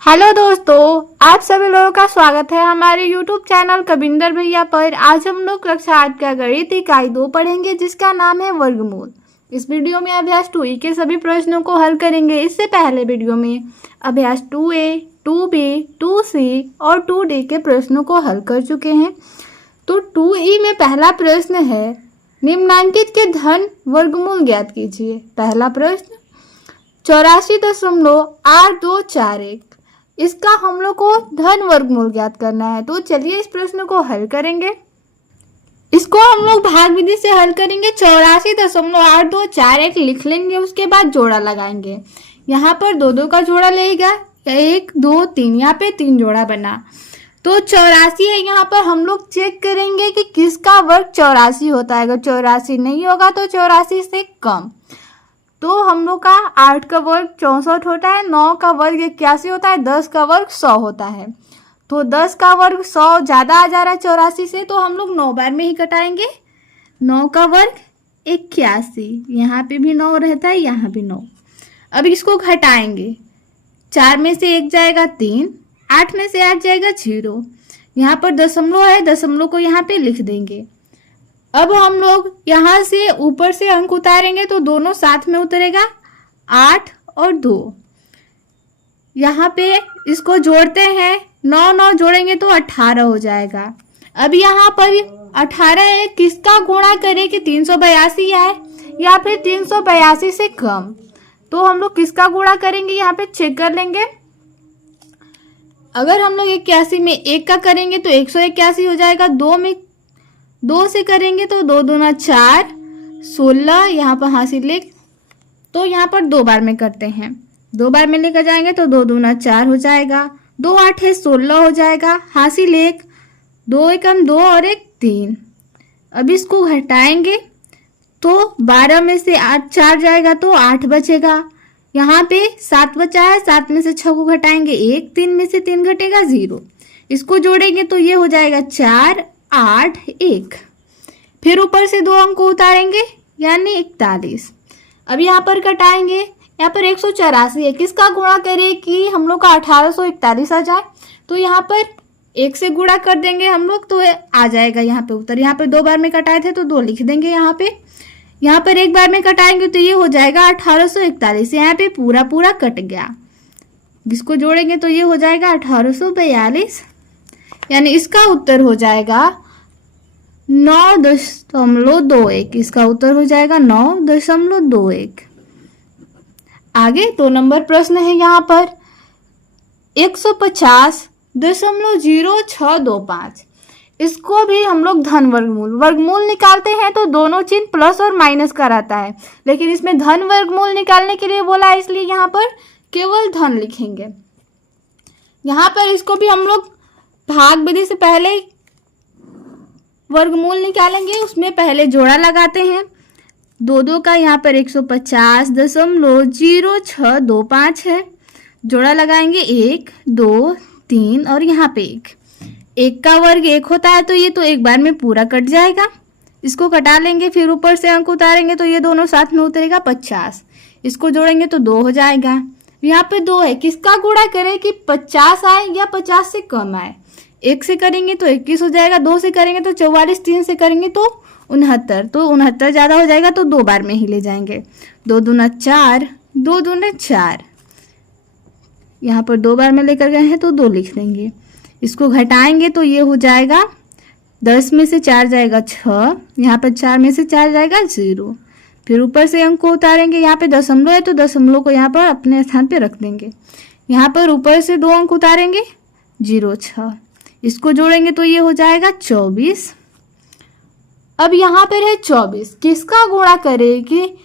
Hello दोस्तों, आप सभी लोगों का स्वागत है हमारे YouTube चैनल कविंदर भैया पर। आज हम लोग कक्षा 8 का गणित इकाई 2 पढ़ेंगे जिसका नाम है वर्गमूल। इस वीडियो में अभ्यास 2E के सभी प्रश्नों को हल करेंगे। इससे पहले वीडियो में अभ्यास 2A, 2B, 2C और 2D के प्रश्नों को हल कर चुके हैं। तो 2E में पहला प्रश्न है, निम्नांकित के धन वर्गमूल ज्ञात कीजिए। पहला प्रश्न 84.8241, इसका हम लोग को धन वर्गमूल ज्ञात करना है। तो चलिए इस प्रश्न को हल करेंगे। इसको हम लोग भाग विधि से हल करेंगे। 84.8241 लिख लेंगे, उसके बाद जोड़ा लगाएंगे। यहाँ पर दो दो का जोड़ा लेगा, 1 2 3, यहाँ पे 3 जोड़ा बना तो 84 है। यहाँ पर हम लोग चेक करेंगे कि किसका वर्ग 84 होता है। अगर 84 नहीं होगा तो 84 से कम। तो हम लोग का 8 का वर्ग 64 होता है, 9 का वर्ग 81 होता है, 10 का वर्ग 100 होता है। तो 10 का वर्ग 100 ज़्यादा आ जा रहा है 84 से, तो हम लोग 9 बार में ही कटाएंगे। 9 का वर्ग 81, यहाँ पे भी 9 रहता है, यहाँ भी 9। अब इसको घटाएंगे। 4 में से 1 जाएगा 3, 8 में से 8 जाएगा 0। यहाँ पर दशमलव है, दशमलव को यहाँ पे लिख देंगे। अब हम लोग यहाँ से ऊपर से अंक उतारेंगे तो दोनों साथ में उतरेगा, 8 और 2। यहाँ पे इसको जोड़ते हैं, 9 9 जोड़ेंगे तो 18 हो जाएगा। अब यहाँ पर 18 है, किसका गुणा करें कि 382 आए या फिर 382 से कम। तो हम लोग किसका गुणा करेंगे, यहाँ पे चेक कर लेंगे। अगर हम लोग 81 में 1 का करेंगे तो 181 हो जाएगा। 2 में 2 से करेंगे तो 2 दूना 4, 16, यहाँ पर हासिल लिख। तो यहाँ पर 2 बार में करते हैं, 2 बार में लेकर जाएंगे तो 2 दूना 4 हो जाएगा। 2 8 है 16 हो जाएगा, हासिल 1, 2 एकम 2 और 1 3। अब इसको घटाएंगे तो 12 में से 8 4 जाएगा तो 8 बचेगा। यहाँ पे 7 बचा है, 7 में से 6 को घटाएंगे 1, 3 में से 3 घटेगा 0। इसको जोड़ेंगे तो ये हो जाएगा 4 8 1। फिर ऊपर से 2 अंक को उतारेंगे यानी 41। अब यहाँ पर कटाएंगे, यहाँ पर 184 है, किसका गुणा करें कि हम लोग का 1841 आ जाए। तो यहाँ पर 1 से गुणा कर देंगे हम लोग तो आ जाएगा यहाँ पे उत्तर। यहाँ पर 2 बार में कटाए थे तो 2 लिख देंगे यहाँ पे। यहाँ पर 1 बार में कटाएंगे तो ये हो जाएगा 1841। यहाँ पे पूरा पूरा कट गया, जिसको जोड़ेंगे तो ये हो जाएगा 1842, यानी इसका उत्तर हो जाएगा 9.21। इसका उत्तर हो जाएगा 9.21। आगे 2 नंबर प्रश्न है यहाँ पर 150.0625। इसको भी हम लोग धन वर्गमूल निकालते हैं तो दोनों चिन्ह प्लस और माइनस का रहता है, लेकिन इसमें धन वर्गमूल निकालने के लिए बोला है, इसलिए यहाँ पर केवल धन लिखेंगे। यहाँ पर इसको भी हम लोग भाग विधि से पहले वर्गमूल निकालेंगे, उसमें पहले जोड़ा लगाते हैं। 2 2 का यहाँ पर 150.0625 है, जोड़ा लगाएंगे 1 2 3 और यहाँ पे 1 का वर्ग 1 होता है तो ये तो 1 बार में पूरा कट जाएगा। इसको कटा लेंगे, फिर ऊपर से अंक उतारेंगे तो ये दोनों साथ में उतरेगा 50। इसको जोड़ेंगे तो 2 हो जाएगा। यहाँ पे 2 है, किसका गुणा करें कि 50 आए या 50 से कम आए। 1 से करेंगे तो 21 हो जाएगा, 2 से करेंगे तो 44, 3 से करेंगे तो 69। तो 69 ज़्यादा हो जाएगा तो 2 बार में ही ले जाएंगे। 2 दूना 4, 2 दूना 4। यहाँ पर 2 बार में लेकर गए हैं तो 2 लिख देंगे। इसको घटाएंगे तो ये हो जाएगा 10 में से 4 जाएगा 6, यहाँ पर 4 में से 4 जाएगा 0। फिर ऊपर से अंक को उतारेंगे, यहाँ पे दशमलव है तो दशमलव को यहाँ पर अपने स्थान पे रख देंगे। यहाँ पर ऊपर से 2 अंक उतारेंगे 0 6। इसको जोड़ेंगे तो ये हो जाएगा 24। अब यहाँ पर है 24, किसका गुणा करें कि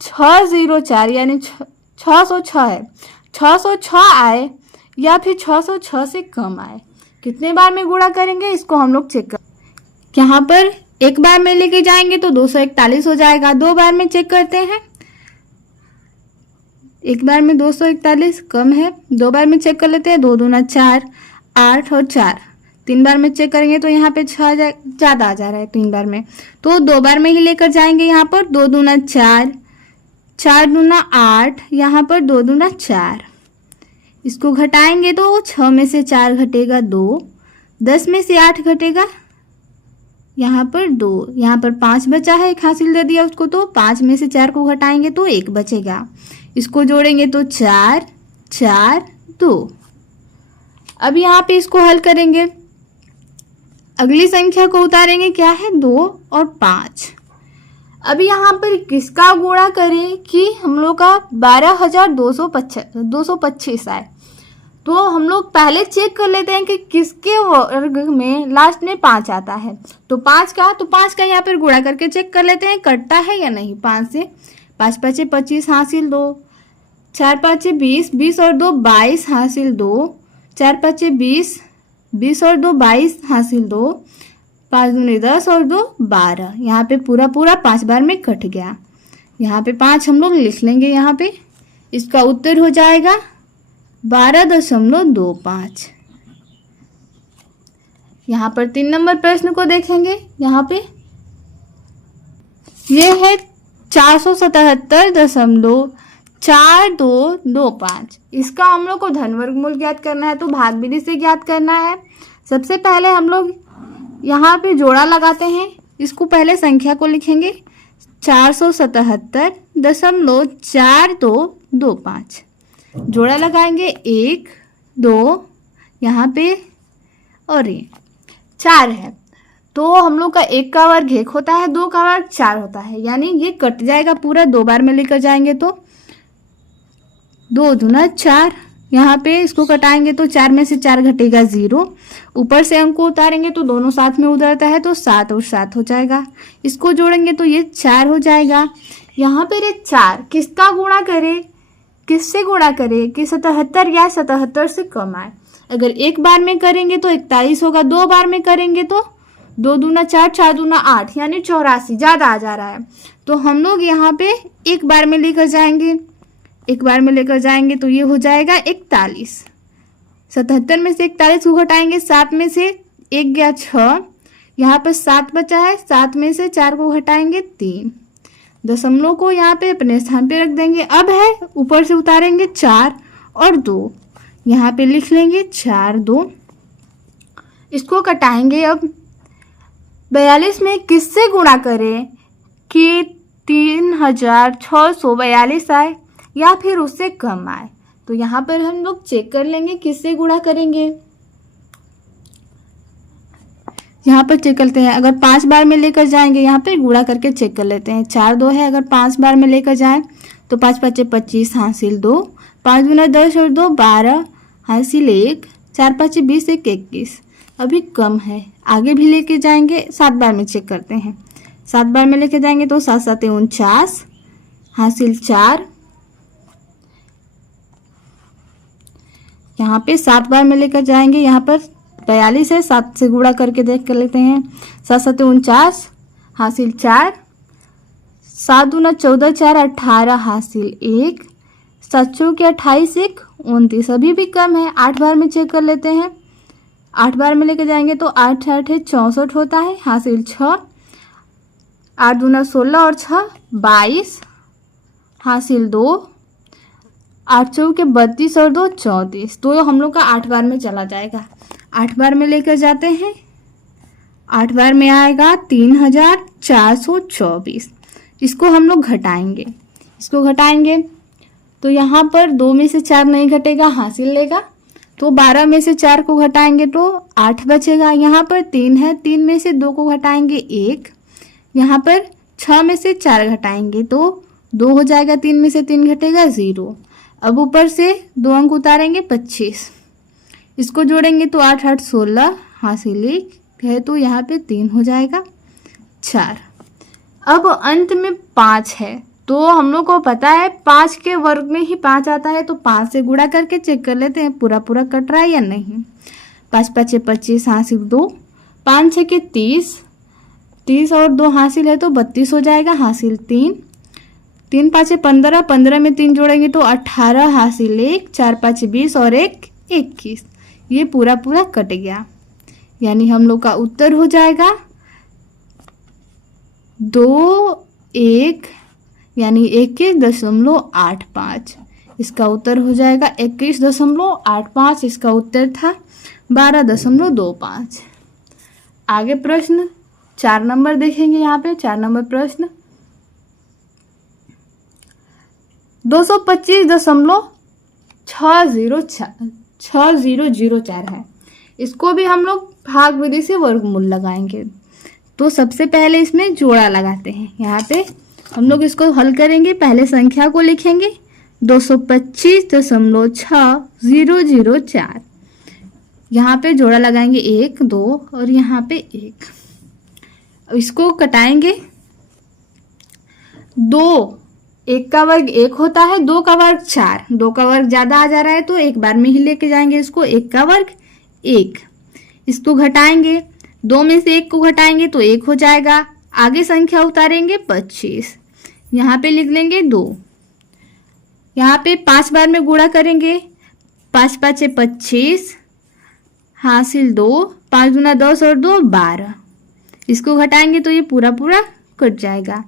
604 यानी 606 है, 606 आए या फिर 606 से कम आए। कितने बार में गुणा करेंगे इसको हम लोग चेक कर। यहाँ पर 1 बार में लेके जाएंगे तो 241 हो जाएगा। 2 बार में चेक करते हैं, 1 बार में 241 कम है। 2 बार में चेक कर लेते हैं, 2 दूना 4, 8 और 4। 3 बार में चेक करेंगे तो यहाँ पे 6 ज़्यादा आ जा रहा है 3 बार में, तो 2 बार में ही लेकर जाएंगे। यहाँ पर 2 दूना 4, 4 दूना 8, यहाँ पर 2 दूना 4। इसको घटाएंगे तो 6 में से 4 घटेगा 2, 10 में से 8 घटेगा यहाँ पर 2, यहाँ पर 5 बचा है, 1 हासिल दे दिया उसको, तो 5 में से 4 को घटाएंगे तो 1 बचेगा। इसको जोड़ेंगे तो 4 4 2। अब यहाँ पे इसको हल करेंगे, अगली संख्या को उतारेंगे, क्या है 2 और 5। अब यहाँ पर किसका गुणा करें कि हम लोग का 12,225 आए। तो हम लोग पहले चेक कर लेते हैं कि किसके वर्ग में लास्ट में 5 आता है। तो 5 का यहाँ पर गुणा करके चेक कर लेते हैं कटता है या नहीं। 5 से 5 5 25 हासिल 2, 4 5 20, 20 और 2 22 हासिल 2, 4 5 20, 20 और 2 22 हासिल 2, 5 दूनी 10 और 2 12। यहाँ पे पूरा 5 बार में कट गया। यहाँ पे 5 हम लोग लिख लेंगे। यहाँ पे इसका उत्तर हो जाएगा 12.25। यहाँ पर 3 नंबर प्रश्न को देखेंगे। यहाँ पे ये है 477.4225। इसका हम लोग को धन वर्गमूल ज्ञात करना है, तो भाग विधि से ज्ञात करना है। सबसे पहले हम लोग यहाँ पे जोड़ा लगाते हैं। इसको पहले संख्या को लिखेंगे 477.4225। जोड़ा लगाएंगे 1 2 यहाँ पे और ये 4 है, तो हम लोग का 1 का वर्ग 1 होता है, 2 का वर्ग 4 होता है, यानी ये कट जाएगा पूरा। 2 बार में लेकर जाएंगे तो 2 दूना 4। यहाँ पे इसको कटाएंगे तो 4 में से 4 घटेगा 0। ऊपर से अंक को उतारेंगे तो दोनों साथ में उतरता है, तो 7 और 7 हो जाएगा। इसको जोड़ेंगे तो ये 4 हो जाएगा। यहाँ पर ये 4 किसका गुणा करें, किससे गुणा करें कि 77 या 77 से कम आए। अगर 1 बार में करेंगे तो 41 होगा, 2 बार में करेंगे तो 2 दूना 4, 4 दूना 8, यानी 84 ज़्यादा आ जा रहा है। तो हम लोग यहाँ पे 1 बार में लेकर जाएंगे। 1 बार में लेकर जाएंगे तो ये हो जाएगा 41। 77 में से 41 को घटाएंगे, 7 में से 1 गया 6, यहाँ पर 7 बचा है, 7 में से 4 को घटाएंगे 3। दशमलव को यहाँ पे अपने स्थान पे रख देंगे। अब है ऊपर से उतारेंगे 4 और 2, यहाँ पे लिख लेंगे 4 2। इसको कटाएंगे। अब 42 में किससे गुणा करें कि 3642 आए या फिर उससे कम आए। तो यहाँ पर हम लोग चेक कर लेंगे किससे गुणा करेंगे। यहाँ पर चेक करते हैं, अगर 5 बार में लेकर जाएंगे, यहाँ पे गुणा करके चेक कर लेते हैं। 4 2 है, अगर 5 बार में लेकर जाएं तो 5 5 25 हासिल 2, 5 दूना 10 और 2 12 हासिल 1, 4 5 20 1 21। अभी कम है, आगे भी लेके जाएंगे। 7 बार में चेक करते हैं। 7 बार में लेके जाएंगे तो 7 7 49 हासिल 4। यहाँ पे 7 बार में लेकर जाएंगे, यहाँ पर 42 है, 7 से गुणा करके देख कर लेते हैं। 7 7 49 हासिल 4, 7 दूना 14 4 18 हासिल 1, 7 चौके 28 1 29। अभी भी कम है, 8 बार में चेक कर लेते हैं। 8 बार में लेके जाएंगे तो 8 8 है 64 होता है, हासिल 6, 8 दूना 16 और 6 22 हासिल 2, 8 चौके 32 और 2 34। तो हम लोग का 8 बार में चला जाएगा। 8 बार में लेकर जाते हैं, 8 बार में आएगा 3424। इसको हम लोग घटाएंगे। इसको घटाएंगे तो यहाँ पर 2 में से 4 नहीं घटेगा, हासिल लेगा। तो 12 में से 4 को घटाएंगे तो 8 बचेगा। यहाँ पर 3 है, 3 में से 2 को घटाएंगे 1। यहाँ पर 6 में से 4 घटाएंगे तो 2 हो जाएगा, 3 में से 3 घटेगा 0। अब ऊपर से 2 अंक उतारेंगे 25। इसको जोड़ेंगे तो 8 8 16 हासिल 1 है, तो यहाँ पे 3 हो जाएगा 4। अब अंत में 5 है, तो हम लोग को पता है 5 के वर्ग में ही 5 आता है, तो 5 से गुणा करके चेक कर लेते हैं पूरा कट रहा है या नहीं। 5 5 25 हासिल 2, 5 6 के 30, 30 और 2 हासिल है तो 32 हो जाएगा, हासिल 3, 3 5 15, 15 में 3 जोड़ेंगे तो 18 हासिल 1, 4 5 20 और 1 21। ये पूरा कट गया, यानी हम लोग का उत्तर हो जाएगा 2 1, यानी 21.85। इसका उत्तर हो जाएगा 21.85। इसका उत्तर था 12.25। आगे प्रश्न 4 नंबर देखेंगे। यहाँ पे 4 नंबर प्रश्न 225.6004 है। इसको भी हम लोग भाग विधि से वर्गमूल लगाएंगे। तो सबसे पहले इसमें जोड़ा लगाते हैं। यहाँ पे हम लोग इसको हल करेंगे। पहले संख्या को लिखेंगे 225.6004। यहाँ पे जोड़ा लगाएंगे 1 2 और यहाँ पे 1। इसको कटाएंगे। 2 1 का वर्ग 1 होता है, 2 का वर्ग 4। 2 का वर्ग ज्यादा आ जा रहा है तो एक बार में ही लेके जाएंगे इसको। 1 का वर्ग 1। इसको घटाएंगे, 2 में से 1 को घटाएंगे तो 1 हो जाएगा। आगे संख्या उतारेंगे 25। यहाँ पे लिख लेंगे 2। यहाँ पे 5 बार में गुणा करेंगे। 5 5 25 हासिल 2। 5 गुना 10 और 2 12। इसको घटाएंगे तो ये पूरा पूरा कट जाएगा।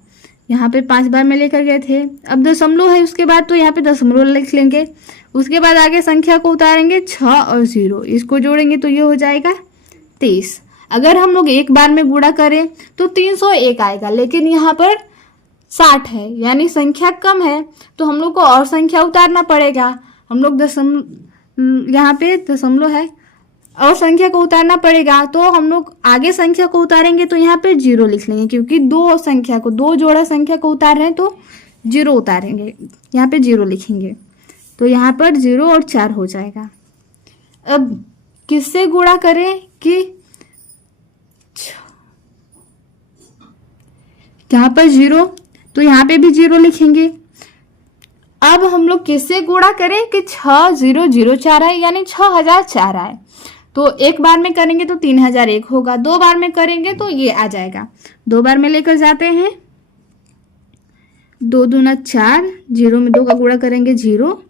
यहाँ पे 5 बार में लेकर गए थे। अब दशमलव है उसके बाद तो यहाँ पे दशमलव लिख लेंगे। उसके बाद आगे संख्या को उतारेंगे 6 और 0। इसको जोड़ेंगे तो ये हो जाएगा 23। अगर हम लोग एक बार में गुणा करें तो 301 आएगा, लेकिन यहाँ पर 60 है यानी संख्या कम है तो हम लोग को और संख्या उतारना पड़ेगा। हम लोग यहाँ पे दशमलव है और संख्या को उतारना पड़ेगा तो हम लोग आगे संख्या को उतारेंगे तो यहाँ पे 0 लिख लेंगे, क्योंकि 2 जोड़ा संख्या को उतार रहे हैं तो 0 उतारेंगे। यहाँ पे 0 लिखेंगे तो यहाँ पर 0 और 4 हो जाएगा। अब किससे गुणा करें कि यहाँ पर 0 तो यहाँ पे भी 0 लिखेंगे। अब हम लोग किससे गुणा करें कि 6004 आए यानी 6004 आए। तो एक बार में करेंगे तो 3001 होगा, 2 बार में करेंगे तो ये आ जाएगा। 2 बार में लेकर जाते हैं। 2 दूना 4, 0 में 2 का गुणा करेंगे 0।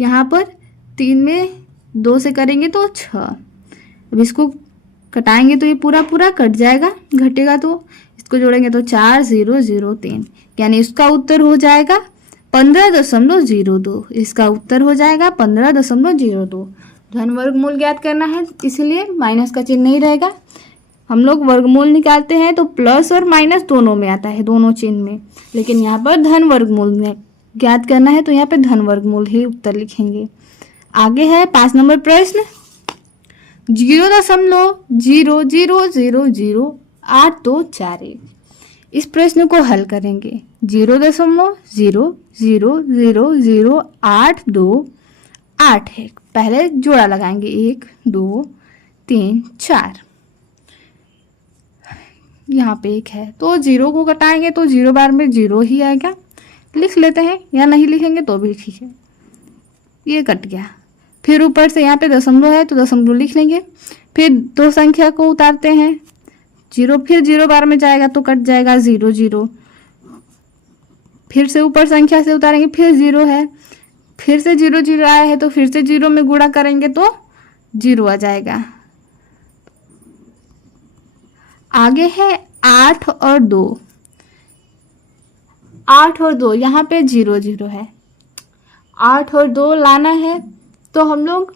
यहाँ पर 3 में 2 से करेंगे तो 6। अब इसको कटाएंगे तो ये पूरा पूरा कट जाएगा, घटेगा तो इसको जोड़ेंगे तो 4003 यानी इसका उत्तर हो जाएगा 15.02। इसका उत्तर हो जाएगा 15.02। धन वर्गमूल ज्ञात करना है इसलिए माइनस का चिन्ह नहीं रहेगा। हम लोग वर्गमूल निकालते हैं तो प्लस और माइनस दोनों में आता है, दोनों चिन्ह में, लेकिन यहाँ पर धन वर्गमूल में ज्ञात करना है तो यहाँ पे धन वर्गमूल ही उत्तर लिखेंगे। आगे है 5 नंबर प्रश्न 0.0000824। इस प्रश्न को हल करेंगे। 0.0000828 है। पहले जोड़ा लगाएंगे 1 2 3 4। यहाँ पे 1 है तो 0 को घटाएंगे तो 0 बार में 0 ही आएगा। लिख लेते हैं या नहीं लिखेंगे तो भी ठीक है। ये कट गया। फिर ऊपर से यहाँ पे दशमलव है तो दशमलव लिख लेंगे। फिर 2 संख्या को उतारते हैं 0, फिर 0 बार में जाएगा तो कट जाएगा 0 0। फिर से ऊपर संख्या से उतारेंगे, फिर 0 है, फिर से 0 0 आया है तो फिर से 0 में गुणा करेंगे तो 0 आ जाएगा। आगे है 8 और 2। 8 और 2 यहाँ पे 0 0 है। 8 और 2 लाना है तो हम लोग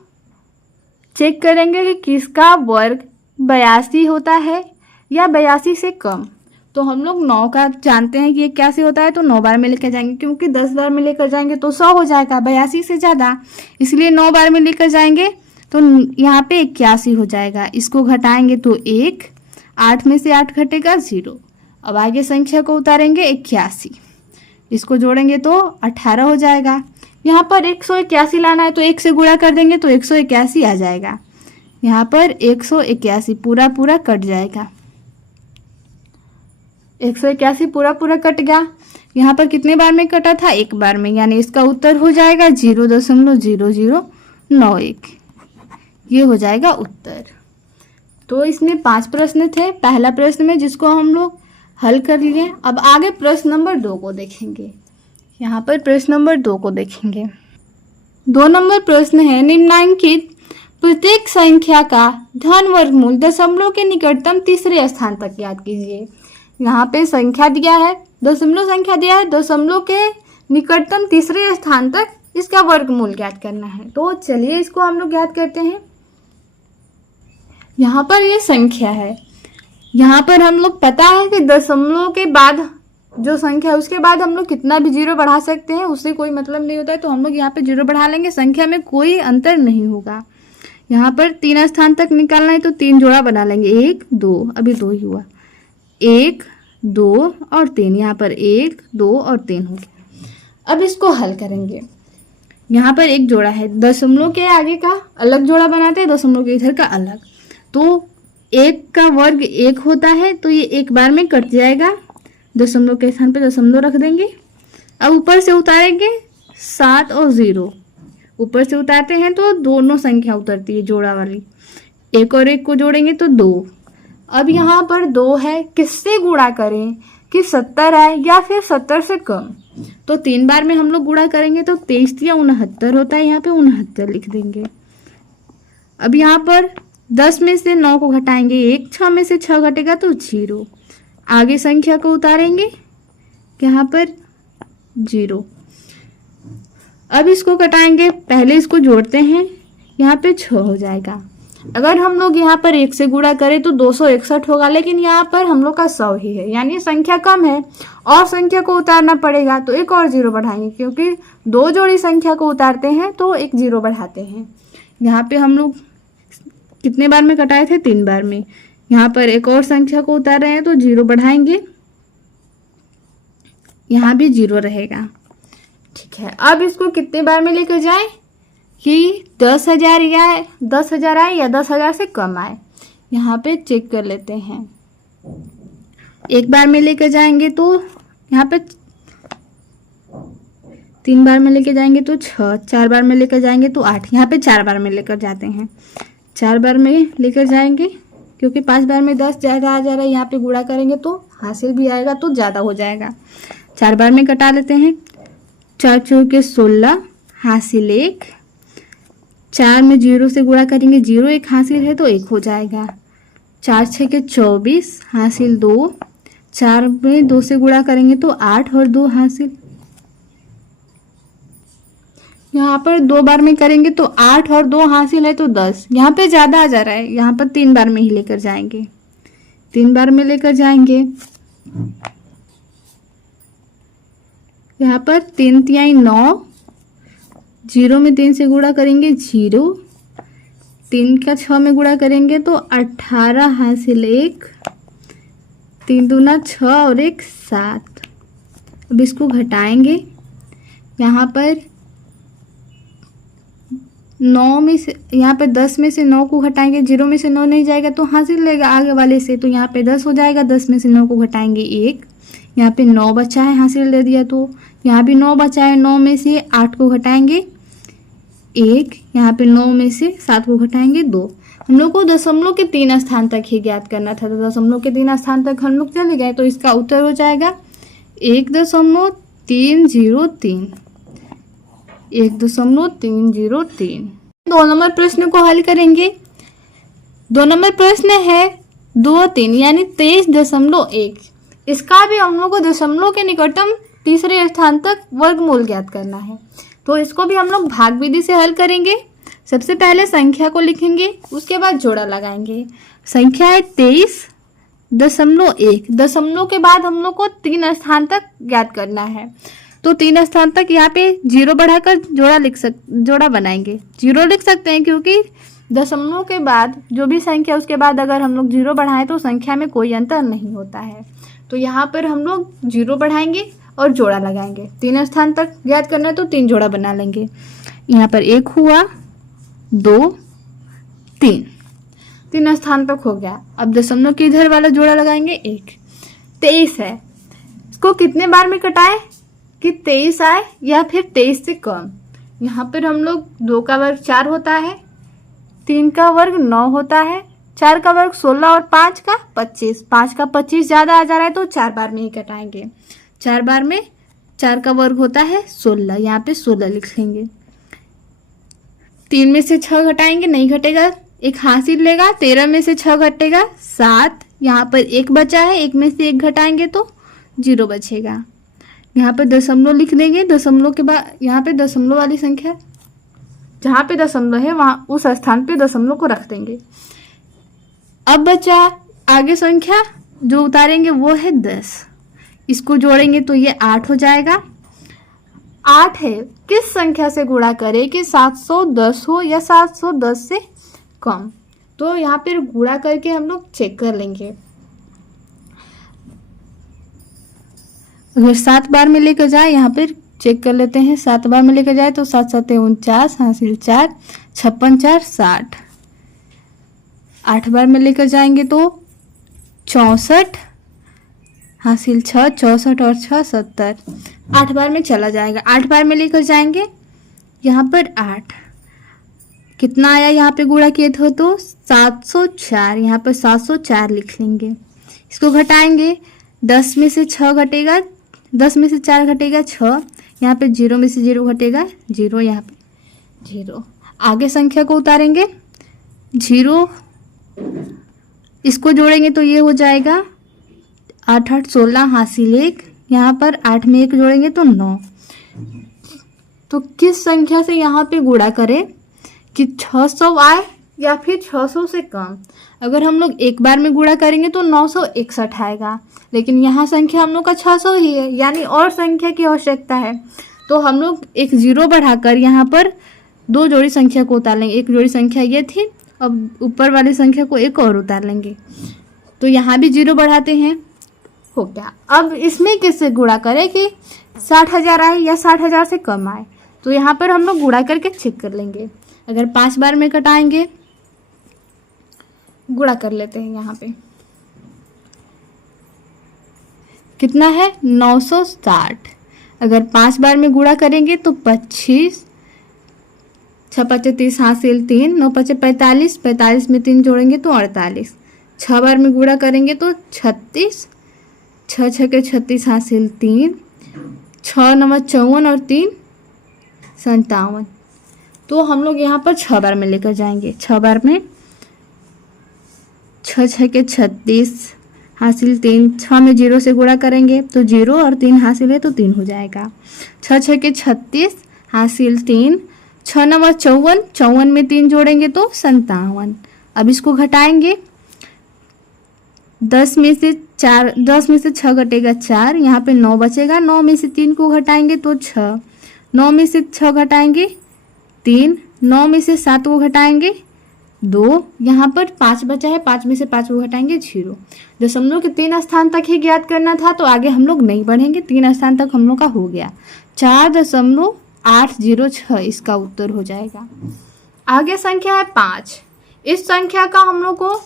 चेक करेंगे कि किसका वर्ग 82 होता है या 82 से कम। तो हम लोग 9 का जानते हैं कि ये कैसे होता है तो 9 बार में लेकर जाएंगे, क्योंकि 10 बार में लेकर जाएंगे तो 100 हो जाएगा 82 से ज़्यादा, इसलिए 9 बार में लेकर जाएंगे तो यहाँ पे 81 हो जाएगा। इसको घटाएंगे तो 1, 8 में से 8 घटेगा 0। अब आगे संख्या को उतारेंगे 81, इसको जोड़ेंगे तो 18 हो जाएगा। यहाँ पर 181 लाना है तो 1 से गुणा कर देंगे तो 181 आ जाएगा। यहाँ पर 181 पूरा पूरा कट जाएगा। 181 पूरा पूरा कट गया। यहाँ पर कितने बार में कटा था? 1 बार में, यानी इसका उत्तर हो जाएगा 0.0091। ये हो जाएगा उत्तर। तो इसमें 5 प्रश्न थे पहला प्रश्न में, जिसको हम लोग हल कर लिए। अब आगे प्रश्न नंबर 2 को देखेंगे। यहाँ पर प्रश्न नंबर 2 को देखेंगे। 2 नंबर प्रश्न है, निम्नलिखित प्रत्येक संख्या का धन वर्गमूल दशमलव के निकटतम तीसरे स्थान तक याद कीजिए। यहाँ पे संख्या दिया है, दशमलव संख्या दिया है, दशमलव के निकटतम तीसरे स्थान तक इसका वर्गमूल ज्ञात करना है। तो चलिए इसको हम लोग ज्ञात करते हैं। यहाँ पर ये संख्या है, यहाँ पर हम लोग पता है कि दशमलव के बाद जो संख्या है उसके बाद हम लोग कितना भी जीरो बढ़ा सकते हैं, उससे कोई मतलब नहीं होता है। तो हम लोग यहाँ पे जीरो बढ़ा लेंगे, संख्या में कोई अंतर नहीं होगा। यहाँ पर 3 स्थान तक निकालना है तो 3 जोड़ा बना लेंगे, 1 2, अभी 2 ही हुआ, 1 2 और 3, यहाँ पर 1 2 और 3 हो गया। अब इसको हल करेंगे। यहाँ पर एक जोड़ा है, दशमलव के आगे का अलग जोड़ा बनाते हैं, दशमलव के इधर का अलग। तो 1 का वर्ग 1 होता है, तो ये एक बार में कट जाएगा, दशमलव के स्थान पे दशमलव रख देंगे। अब ऊपर से उतारेंगे 7 और 0, ऊपर से उतारते हैं तो दोनों संख्या उतरती है जोड़ा वाली, 1 और 1 को जोड़ेंगे तो 2। अब यहाँ पर 2 है, किससे गुणा करें कि 70 आए या फिर 70 से कम। तो 3 बार में हम लोग गुणा करेंगे तो 23 या 69 होता है, यहाँ पे 69 लिख देंगे। अब यहाँ पर 10 में से 9 को घटाएंगे 1, 6 में से 6 घटेगा तो 0, आगे संख्या को उतारेंगे यहाँ पर 0। अब इसको घटाएंगे, पहले इसको जोड़ते हैं, यहाँ पे 6 हो जाएगा। अगर हम लोग यहाँ पर 1 से गुणा करें तो 261 होगा, लेकिन यहाँ पर हम लोग का 100 ही है, यानी संख्या कम है और संख्या को उतारना पड़ेगा। तो एक और 0 बढ़ाएंगे, क्योंकि 2 जोड़ी संख्या को उतारते हैं तो एक 0 बढ़ाते हैं। यहाँ पे हम लोग कितने बार में कटाए थे, 3 बार में। यहाँ पर एक और संख्या को उतार रहे हैं तो 0 बढ़ाएंगे, यहाँ भी 0 रहेगा। ठीक है, अब इसको कितने बार में लेकर जाएं कि 10,000 या 10,000 आए या 10,000 से कम आए। यहाँ पे चेक कर लेते हैं। एक बार में लेकर जाएंगे तो यहाँ पे 3 बार में लेकर जाएंगे तो 6, 4 बार में लेकर जाएंगे तो 8, यहाँ पे 4 बार में लेकर जाते हैं। 4 बार में लेकर जाएंगे क्योंकि 5 बार में 10 ज़्यादा आ जा रहा है, यहाँ पे गुणा करेंगे तो हासिल भी आएगा तो ज़्यादा हो जाएगा। 4 बार में कटा लेते हैं, 4 चौके 16, हासिल 1, 4 में 0 से गुणा करेंगे, 0 एक हासिल है तो 1 हो जाएगा। 4 छके 24, हासिल 2, 4 में 2 से गुणा करेंगे तो 8 और 2 हासिल। यहाँ पर 2 बार में करेंगे तो 8 और 2 हासिल है तो 10, यहाँ पे ज़्यादा आ जा रहा है, यहाँ पर 3 बार में ही लेकर जाएंगे। 3 बार में लेकर जाएंगे, यहाँ पर 3 तिहाई 9, 0 में 3 से गुणा करेंगे 0, 3 का 6 में गुणा करेंगे तो 18 हासिल 1, 3 दूना 6 और 1 7। अब इसको घटाएंगे, यहाँ पर 9 में से, यहाँ पे 10 में से 9 को घटाएंगे, 0 में से 9 नहीं जाएगा तो हासिल लेगा आगे वाले से, तो यहाँ पे 10 हो जाएगा। 10 में से 9 को घटाएंगे 1, यहाँ पे 9 बचा है, हासिल दे दिया तो यहाँ भी 9 बचा है। 9 में से 8 को घटाएंगे 1, यहाँ पे 9 में से 7 को घटाएंगे 2। हम लोग को दशमलव के 3 स्थान तक ही ज्ञात करना था, तो दशमलव के 3 स्थान तक हम लोग चले गए, तो इसका उत्तर हो जाएगा 1.303। 1.303। 2 नंबर प्रश्न को हल करेंगे। 2 नंबर प्रश्न है 2 3 यानी 23.1। इसका भी हम लोग को दशमलव के निकटतम तीसरे स्थान तक वर्गमूल ज्ञात करना है, तो इसको भी हम लोग भाग विधि से हल करेंगे। सबसे पहले संख्या को लिखेंगे, उसके बाद जोड़ा लगाएंगे। संख्या है 23.1, दशमलव के बाद हम लोग को 3 स्थान तक ज्ञात करना है, तो 3 स्थान तक यहाँ पे 0 बढ़ाकर जोड़ा बनाएंगे। 0 लिख सकते हैं क्योंकि दशमलव के बाद जो भी संख्या उसके बाद अगर हम लोग 0 बढ़ाएं तो संख्या में कोई अंतर नहीं होता है, तो यहाँ पर हम लोग 0 बढ़ाएंगे और जोड़ा लगाएंगे। 3 स्थान तक ज्ञात करना है तो 3 जोड़ा बना लेंगे। यहाँ पर 1 हुआ, 2 3, 3 स्थान तक हो गया। अब दशमलव के इधर वाला जोड़ा लगाएंगे 1। 23 है, इसको कितने बार में कटाएं कि 23 आए या फिर 23 से कम। यहाँ पर हम लोग 2 का वर्ग 4 होता है, 3 का वर्ग 9 होता है, 4 का वर्ग 16 और 5 का 25। 5 का 25 ज़्यादा आ जा रहा है तो 4 बार में ही कटाएंगे। 4 बार में 4 का वर्ग होता है 16, यहाँ पे 16 लिख लेंगे। 3 में से 6 घटाएंगे, नहीं घटेगा, 1 हासिल लेगा। 13 में से 6 घटेगा 7, यहाँ पर 1 बचा है, 1 में से 1 घटाएंगे तो 0 बचेगा। यहाँ पे दशमलव लिख देंगे, दशमलव के बाद यहाँ पे दशमलव वाली संख्या जहाँ पे दशमलव है वहाँ उस स्थान पे दशमलव को रख देंगे। अब बचा आगे संख्या जो उतारेंगे वो है 10। इसको जोड़ेंगे तो ये 8 हो जाएगा। 8 है, किस संख्या से गुणा करें कि 710 हो या 710 से कम। तो यहाँ पर गुणा करके हम लोग चेक कर लेंगे। अगर 7 बार में लेकर जाए, यहाँ पर चेक कर लेते हैं। 7 बार में लेकर जाए तो 7 7 49, हासिल 4, 56 4 60। 8 बार में लेकर जाएंगे तो 64, हासिल 6, 64 और 6 70। 8 बार में चला जाएगा। 8 बार में लेकर जाएंगे, यहाँ पर 8 कितना आया, यहाँ पे गुणा किए थे तो 704, यहाँ पर 704 लिख लेंगे। इसको घटाएंगे, 10 में से 6 घटेगा, 10 में से 4 घटेगा 6, यहाँ पे 0 में से 0 घटेगा 0, यहाँ पे 0। आगे संख्या को उतारेंगे 0, इसको जोड़ेंगे तो ये हो जाएगा 8 8 16, हासिल 1, यहाँ पर 8 में 1 जोड़ेंगे तो 9। तो किस संख्या से यहाँ पे गुणा करें कि 600 आए या फिर 600 से कम। अगर हम लोग एक बार में गुणा करेंगे तो 961 आएगा, लेकिन यहाँ संख्या हम लोग का 600 ही है, यानी और संख्या की आवश्यकता है। तो हम लोग एक 0 बढ़ाकर यहाँ पर 2 जोड़ी संख्या को उतार लेंगे। एक जोड़ी संख्या ये थी, अब ऊपर वाली संख्या को एक और उतार लेंगे। तो यहाँ भी 0 बढ़ाते हैं, हो गया। अब इसमें किससे गुणा करें कि 60,000 आए या 60,000 से कम आए। तो यहाँ पर हम लोग गुणा करके चेक कर लेंगे। अगर 5 बार में कटाएंगे, गुणा कर लेते हैं। यहाँ पे कितना है 960। अगर 5 बार में गुणा करेंगे तो 25, 6 5 30, हासिल 3, 9 5 45, 45 में 3 जोड़ेंगे तो 48। 6 बार में गुणा करेंगे तो 36, 6 6 के 36, हासिल 3, 6 9 54 और 3 57। तो हम लोग यहाँ पर 6 बार में लेकर जाएंगे। 6 बार में 6 6 के 36, हासिल 3, 6 में 0 से गुणा करेंगे तो 0 और 3 हासिल है तो 3 हो जाएगा। 6 6 के 36, हासिल 3, 6 9 54, 54 में 3 जोड़ेंगे तो 57। अब इसको घटाएंगे, 10 में से 6 घटेगा 4, यहाँ पे 9 बचेगा। 9 में से 3 को घटाएंगे तो 6, 9 में से 6 घटाएंगे 3, 9 में से 7 को घटाएंगे 2, यहाँ पर 5 बचा है, 5 में से 5 को घटाएंगे 0। दशमलव के 3 स्थान तक ही ज्ञात करना था, तो आगे हम लोग नहीं बढ़ेंगे। 3 स्थान तक हम लोग का हो गया। 4.806 इसका उत्तर हो जाएगा। आगे संख्या है 5। इस संख्या का हम लोग को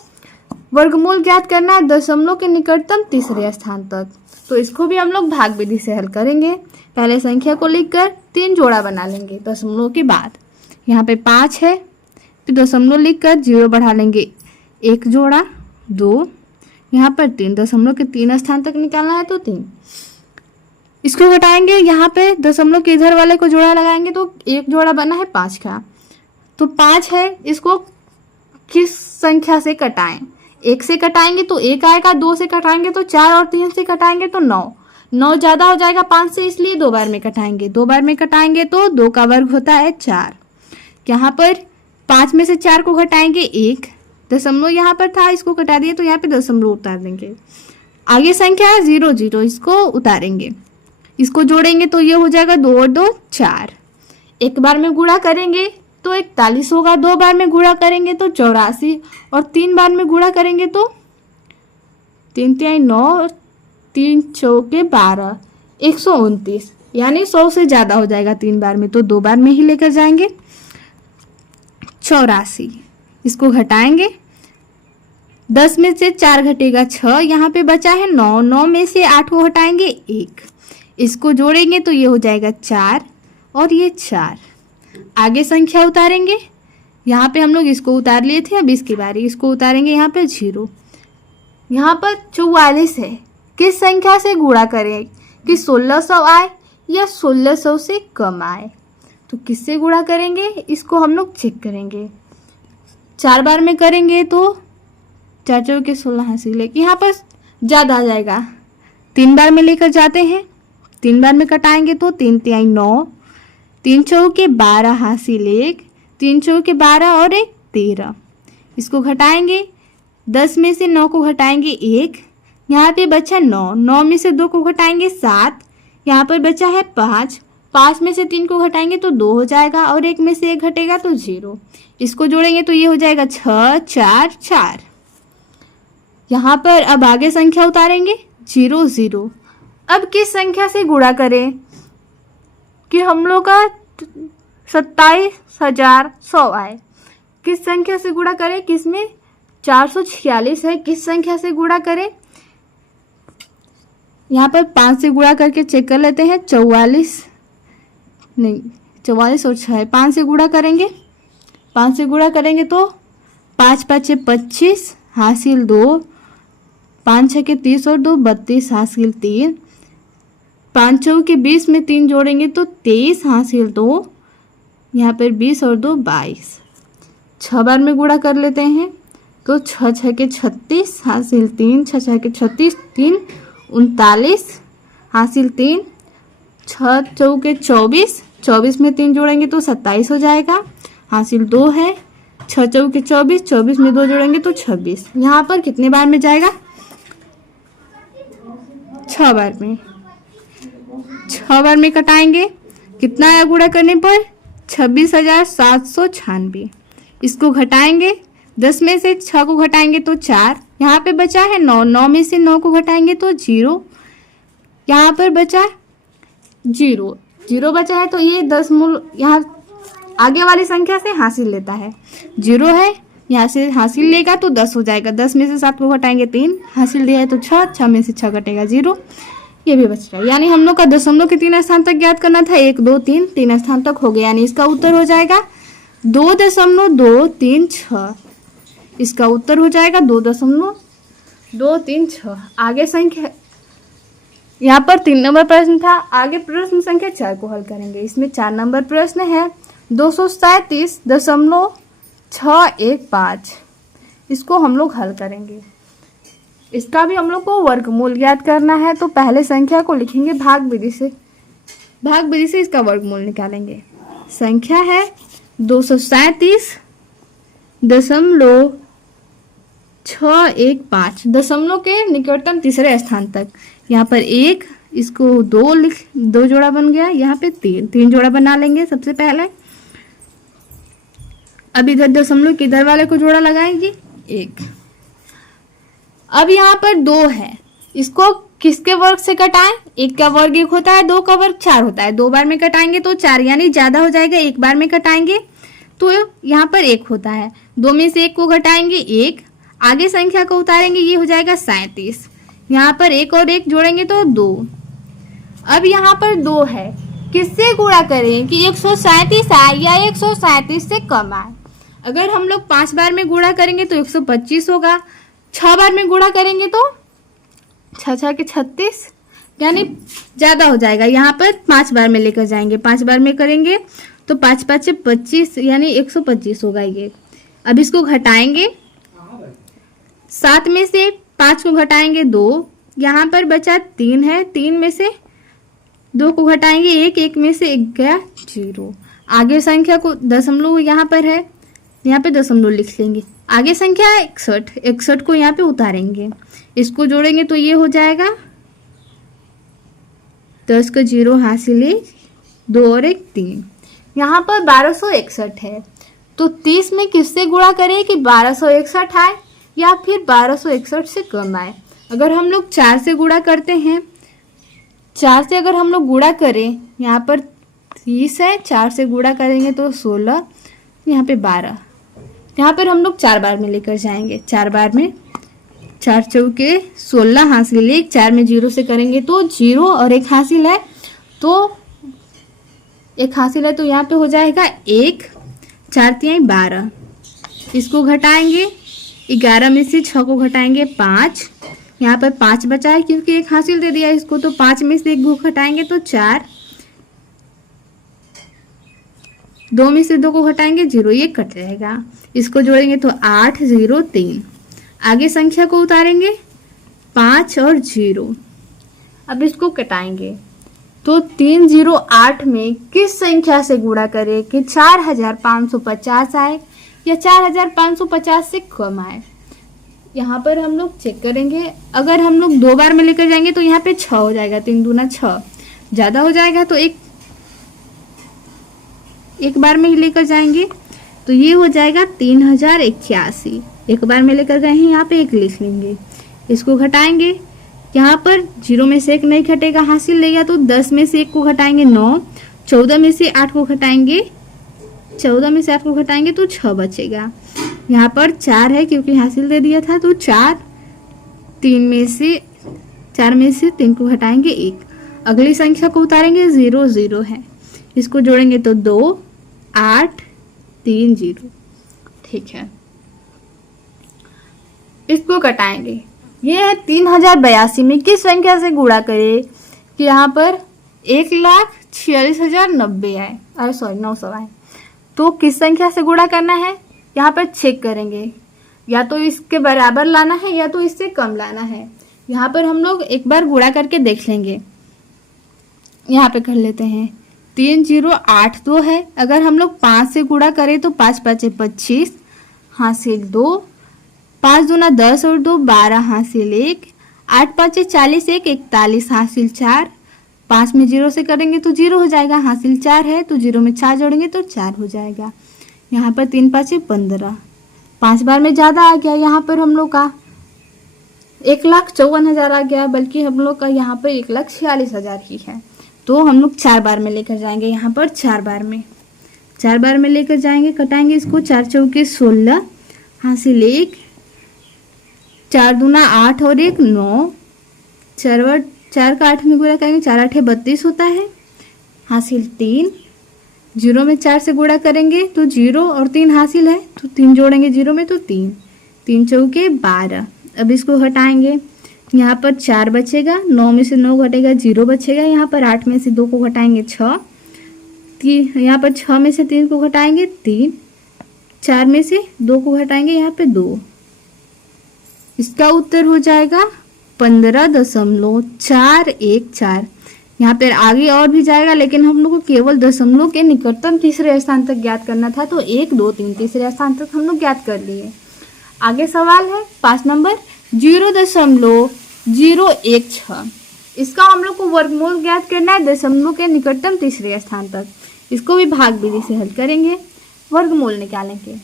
वर्गमूल ज्ञात करना है दशमलव के निकटतम तीसरे स्थान तक। तो इसको भी हम लोग भाग विधि से हल करेंगे। पहले संख्या को लिखकर 3 जोड़ा बना लेंगे दशमलव के बाद। यहाँ पे 5 है, फिर दशमलव लिखकर 0 बढ़ा लेंगे, 1 जोड़ा 2, यहाँ पर 3, दशमलव के 3 स्थान तक निकालना है तो 3। इसको घटाएंगे, यहाँ पे दशमलव के इधर वाले को जोड़ा लगाएंगे तो 1 जोड़ा बना है 5 का। तो 5 है, इसको किस संख्या से कटाएं। 1 से कटाएंगे तो 1 आएगा, 2 से कटाएंगे तो 4 और 3 से कटाएंगे तो 9। 9 ज़्यादा हो जाएगा 5 से, इसलिए 2 बार में कटाएंगे। 2 बार में कटाएंगे तो 2 का वर्ग होता है 4। यहाँ पर 5 में से 4 को घटाएंगे 1, दशमलव यहाँ पर था, इसको घटा दिए तो यहाँ पे दशमलव उतार देंगे। आगे संख्या है 0 0, इसको उतारेंगे। इसको जोड़ेंगे तो ये हो जाएगा 2 और 2 4। 1 बार में गुणा करेंगे तो 41 होगा, 2 बार में गुणा करेंगे तो 84 और 3 बार में गुणा करेंगे तो 3 3 9, 3 चौके 12, 129, यानी 100 से ज़्यादा हो जाएगा 3 बार में। तो 2 बार में ही लेकर जाएंगे 84। इसको घटाएंगे, 10 में से 4 घटेगा 6, यहाँ पे बचा है 9, 9 में से 8 को घटाएंगे 1। इसको जोड़ेंगे तो ये हो जाएगा 4 और ये 4। आगे संख्या उतारेंगे, यहाँ पे हम लोग इसको उतार लिए थे, अब इसकी बारी। इसको उतारेंगे यहाँ पे 0। यहाँ पर 44 है, किस संख्या से गुणा करें कि 1600 आए या 1600 से कम आए। तो किससे गुणा करेंगे, इसको हम लोग चेक करेंगे। 4 बार में करेंगे तो 4 चौके 16 हासिल है, यहाँ पर ज़्यादा आ जाएगा। 3 बार में लेकर जाते हैं 3 बार में कटाएंगे तो 3 तिहाई 9, 3 चौके 12 हासिल 1, 3 चौके 12 और 1 13। इसको घटाएंगे, 10 में से 9 को घटाएंगे 1, यहाँ पे बचा 9, 9 में से 2 को घटाएंगे 7, यहाँ पर बचा है 5, 5 में से 3 को घटाएंगे तो 2 हो जाएगा और 1 में से 1 घटेगा तो 0। इसको जोड़ेंगे तो ये हो जाएगा 6 4 4। यहाँ पर अब आगे संख्या उतारेंगे 0 0। अब किस संख्या से गुणा करें कि हम लोग का 27,100 आए? किस संख्या से गुणा करें? किसमें 446 है, किस संख्या से गुणा करें? यहाँ पर 5 से गुणा करके चेक कर लेते हैं। 44 और 6, 5 से गुणा करेंगे, 5 से गुणा करेंगे तो 5 5 25 हासिल 2, 5 6 के 30 और 2 32 हासिल 3, 5 चौके 20 में 3 जोड़ेंगे तो 23 हासिल 2, यहाँ पर 20 और 2 22। 6 बार में गुणा कर लेते हैं तो 6 6 के 36 हासिल 3, 6 6 के 36, 3 39 हासिल 3, 6 चौके 24, 24 में 3 जोड़ेंगे तो 27 हो जाएगा, हासिल 2 है। 6 चौके 24, 24 में 2 जोड़ेंगे तो 26। यहाँ पर कितने बार में जाएगा? 6 बार में। 6 बार में कटाएंगे, कितना आया गुणा करने पर? 26,796। इसको घटाएंगे, 10 में से 6 को घटाएंगे तो 4, यहाँ पे बचा है 9, 9 में से 9 को घटाएंगे तो 0, यहाँ पर बचा 0, 0 बचा है तो ये 10 मूल यहाँ आगे वाली संख्या से हासिल लेता है। 0 है, यहाँ से हासिल लेगा तो 10 हो जाएगा, 10 में से 7 को घटाएंगे 3, हासिल दिया है तो 6, 6 में से 6 घटेगा 0, ये भी बच रहा है। यानी हम लोग का दशमलव के 3 स्थान तक ज्ञात करना था, 1 2 3, 3 स्थान तक हो गया, यानी इसका उत्तर हो जाएगा 2.236। इसका उत्तर हो जाएगा 2.236। आगे संख्या, यहाँ पर 3 नंबर प्रश्न था, आगे प्रश्न संख्या 4 को हल करेंगे। इसमें 4 नंबर प्रश्न है 237.615। इसको हम लोग हल करेंगे। इसका भी हम लोग को वर्गमूल ज्ञात करना है, तो पहले संख्या को लिखेंगे भाग विधि से, भाग विधि से इसका वर्गमूल निकालेंगे। संख्या है 237.615, दशमलव के निकटतम तीसरे स्थान तक। यहाँ पर 1, इसको 2 लिख, 2 जोड़ा बन गया, यहाँ पे 3 जोड़ा बना लेंगे सबसे पहले। अब इधर दशमलव के इधर वाले को जोड़ा लगाएंगे 1। अब यहाँ पर 2 है, इसको किसके वर्ग से कटाएं? 1 का वर्ग 1 होता है, 2 का वर्ग 4 होता है, 2 बार में कटाएंगे तो 4, यानी ज्यादा हो जाएगा। 1 बार में कटाएंगे तो यहाँ पर 1 होता है, 2 में से 1 को घटाएंगे 1, आगे संख्या को उतारेंगे, ये हो जाएगा 37। यहाँ पर 1 और 1 जोड़ेंगे तो 2। अब यहाँ पर 2 है, किससे गुणा करें कि 137 आए या 137 से कम आए? अगर हम लोग 5 बार में गुणा करेंगे तो 125 होगा, 6 बार में गुणा करेंगे तो 6 6 के 36, यानी ज्यादा हो जाएगा। यहाँ पर 5 बार में लेकर जाएंगे, 5 बार में करेंगे तो 5 5 25, यानी 125 होगा ये। अब इसको घटाएंगे, 7 में से 5 को घटाएंगे 2, यहाँ पर बचा 3 है, 3 में से 2 को घटाएंगे 1, 1 में से 1 गया 0। आगे संख्या को दशमलव यहाँ पर है, यहाँ पे दशमलव लिख लेंगे। आगे संख्या 61, 61 को यहाँ पे उतारेंगे, इसको जोड़ेंगे तो ये हो जाएगा 10 का 0 हासिल 1, 2 और 1 3। यहाँ पर 1261 है, तो 30 में किससे गुणा करें कि 1261 आए या फिर 1261 से कम आए? अगर हम लोग 4 से गुणा करते हैं, 4 से अगर हम लोग गुणा करें, यहाँ पर 30 है, 4 से गुणा करेंगे तो 16, यहाँ पे 12, यहाँ पर हम लोग 4 बार में लेकर जाएंगे। 4 बार में 4 चौके 16 हासिल 1, 4 में 0 से करेंगे तो 0 और 1 हासिल है, तो 1 हासिल है तो यहाँ पे हो जाएगा 1, 4 तिहाई 12। इसको घटाएंगे, 11 में से 6 को घटाएंगे 5, यहाँ पर 5 बचा है क्योंकि 1 हासिल दे दिया इसको, तो 5 में से 1 को घटाएंगे तो 4, 2 में से 2 को घटाएंगे 0, ये कट जाएगा। इसको जोड़ेंगे तो 8 0 3। आगे संख्या को उतारेंगे 5 और 0। अब इसको कटाएंगे, तो 308 में किस संख्या से गुणा करें कि 4550 आए या 4550 से कम आए। यहाँ पर हम लोग चेक करेंगे। अगर हम लोग 2 बार में लेकर जाएंगे तो यहाँ पे 6 हो जाएगा, 3 दूना 6, ज्यादा हो जाएगा तो एक बार में ही लेकर जाएंगे तो ये हो जाएगा 3081। एक बार में लेकर गए हैं, यहाँ पे 1 लिख लेंगे, इसको घटाएंगे। यहाँ पर 0 में से 1 नहीं घटेगा, हासिल लेगा तो 10 में से 1 को घटाएंगे 9, 14 में से 8 को घटाएंगे, 14 में से 8 को घटाएंगे तो 6 बचेगा। यहाँ पर 4 है क्योंकि हासिल दे दिया था तो 4 में से 3 को घटाएंगे 1। अगली संख्या को उतारेंगे, 0 0 है, इसको जोड़ेंगे तो 2 8 3 0। ठीक है, इसको घटाएंगे। ये है 3082 में किस संख्या से गुणा करें कि यहाँ पर 1,46,090 आए, अरे सॉरी 900 आए। तो किस संख्या से गुणा करना है यहाँ पर चेक करेंगे, या तो इसके बराबर लाना है या तो इससे कम लाना है। यहाँ पर हम लोग एक बार गुणा करके देख लेंगे। यहाँ पे कर लेते हैं, 3082 है, अगर हम लोग 5 से गुणा करें तो 5 5 25 हासिल 2, 5 दूना 10 और 2 12 हासिल 1, 8 5 40 1 41 हासिल 4, 5 में 0 से करेंगे तो 0 हो जाएगा, हासिल 4 है तो 0 में 4 जोड़ेंगे तो 4 हो जाएगा। यहाँ पर 3 5 15, 5 बार में ज़्यादा आ गया, यहाँ पर हम लोग का 1,54,000 आ गया, बल्कि हम लोग का यहाँ पर 1,46,000 ही है। तो हम लोग 4 बार में लेकर जाएंगे, यहाँ पर 4 बार में लेकर जाएंगे, कटाएंगे इसको, 4 चौके 16 हासिल 1, 4 दूना 8 और 1 9, 4 का 8 में गुणा करेंगे, 4 8 32 होता है, हासिल 3, 0 में 4 से गुणा करेंगे तो 0 और 3 हासिल है तो 3 जोड़ेंगे 0 में तो 3, 3 चौके 12। अब इसको हटाएंगे, यहाँ पर 4 बचेगा, 9 में से 9 घटेगा 0 बचेगा, यहाँ पर 8 में से 2 को घटाएंगे 6, यहाँ पर 6 में से 3 को घटाएंगे 3, 4 में से 2 को घटाएंगे यहाँ पे 2। इसका उत्तर हो जाएगा 15.414। यहाँ पर आगे और भी जाएगा, लेकिन हम लोग को केवल दशमलव के निकटतम तीसरे स्थान तक ज्ञात करना था, तो 1 2 3 तीसरे स्थान तक हम लोग ज्ञात कर लिए। आगे सवाल है 5 नंबर 0.016। इसका हम लोग को वर्गमूल ज्ञात करना है दशमलव के निकटतम तीसरे स्थान तक। इसको भी भाग विधि से हल करेंगे, वर्गमूल निकालेंगे।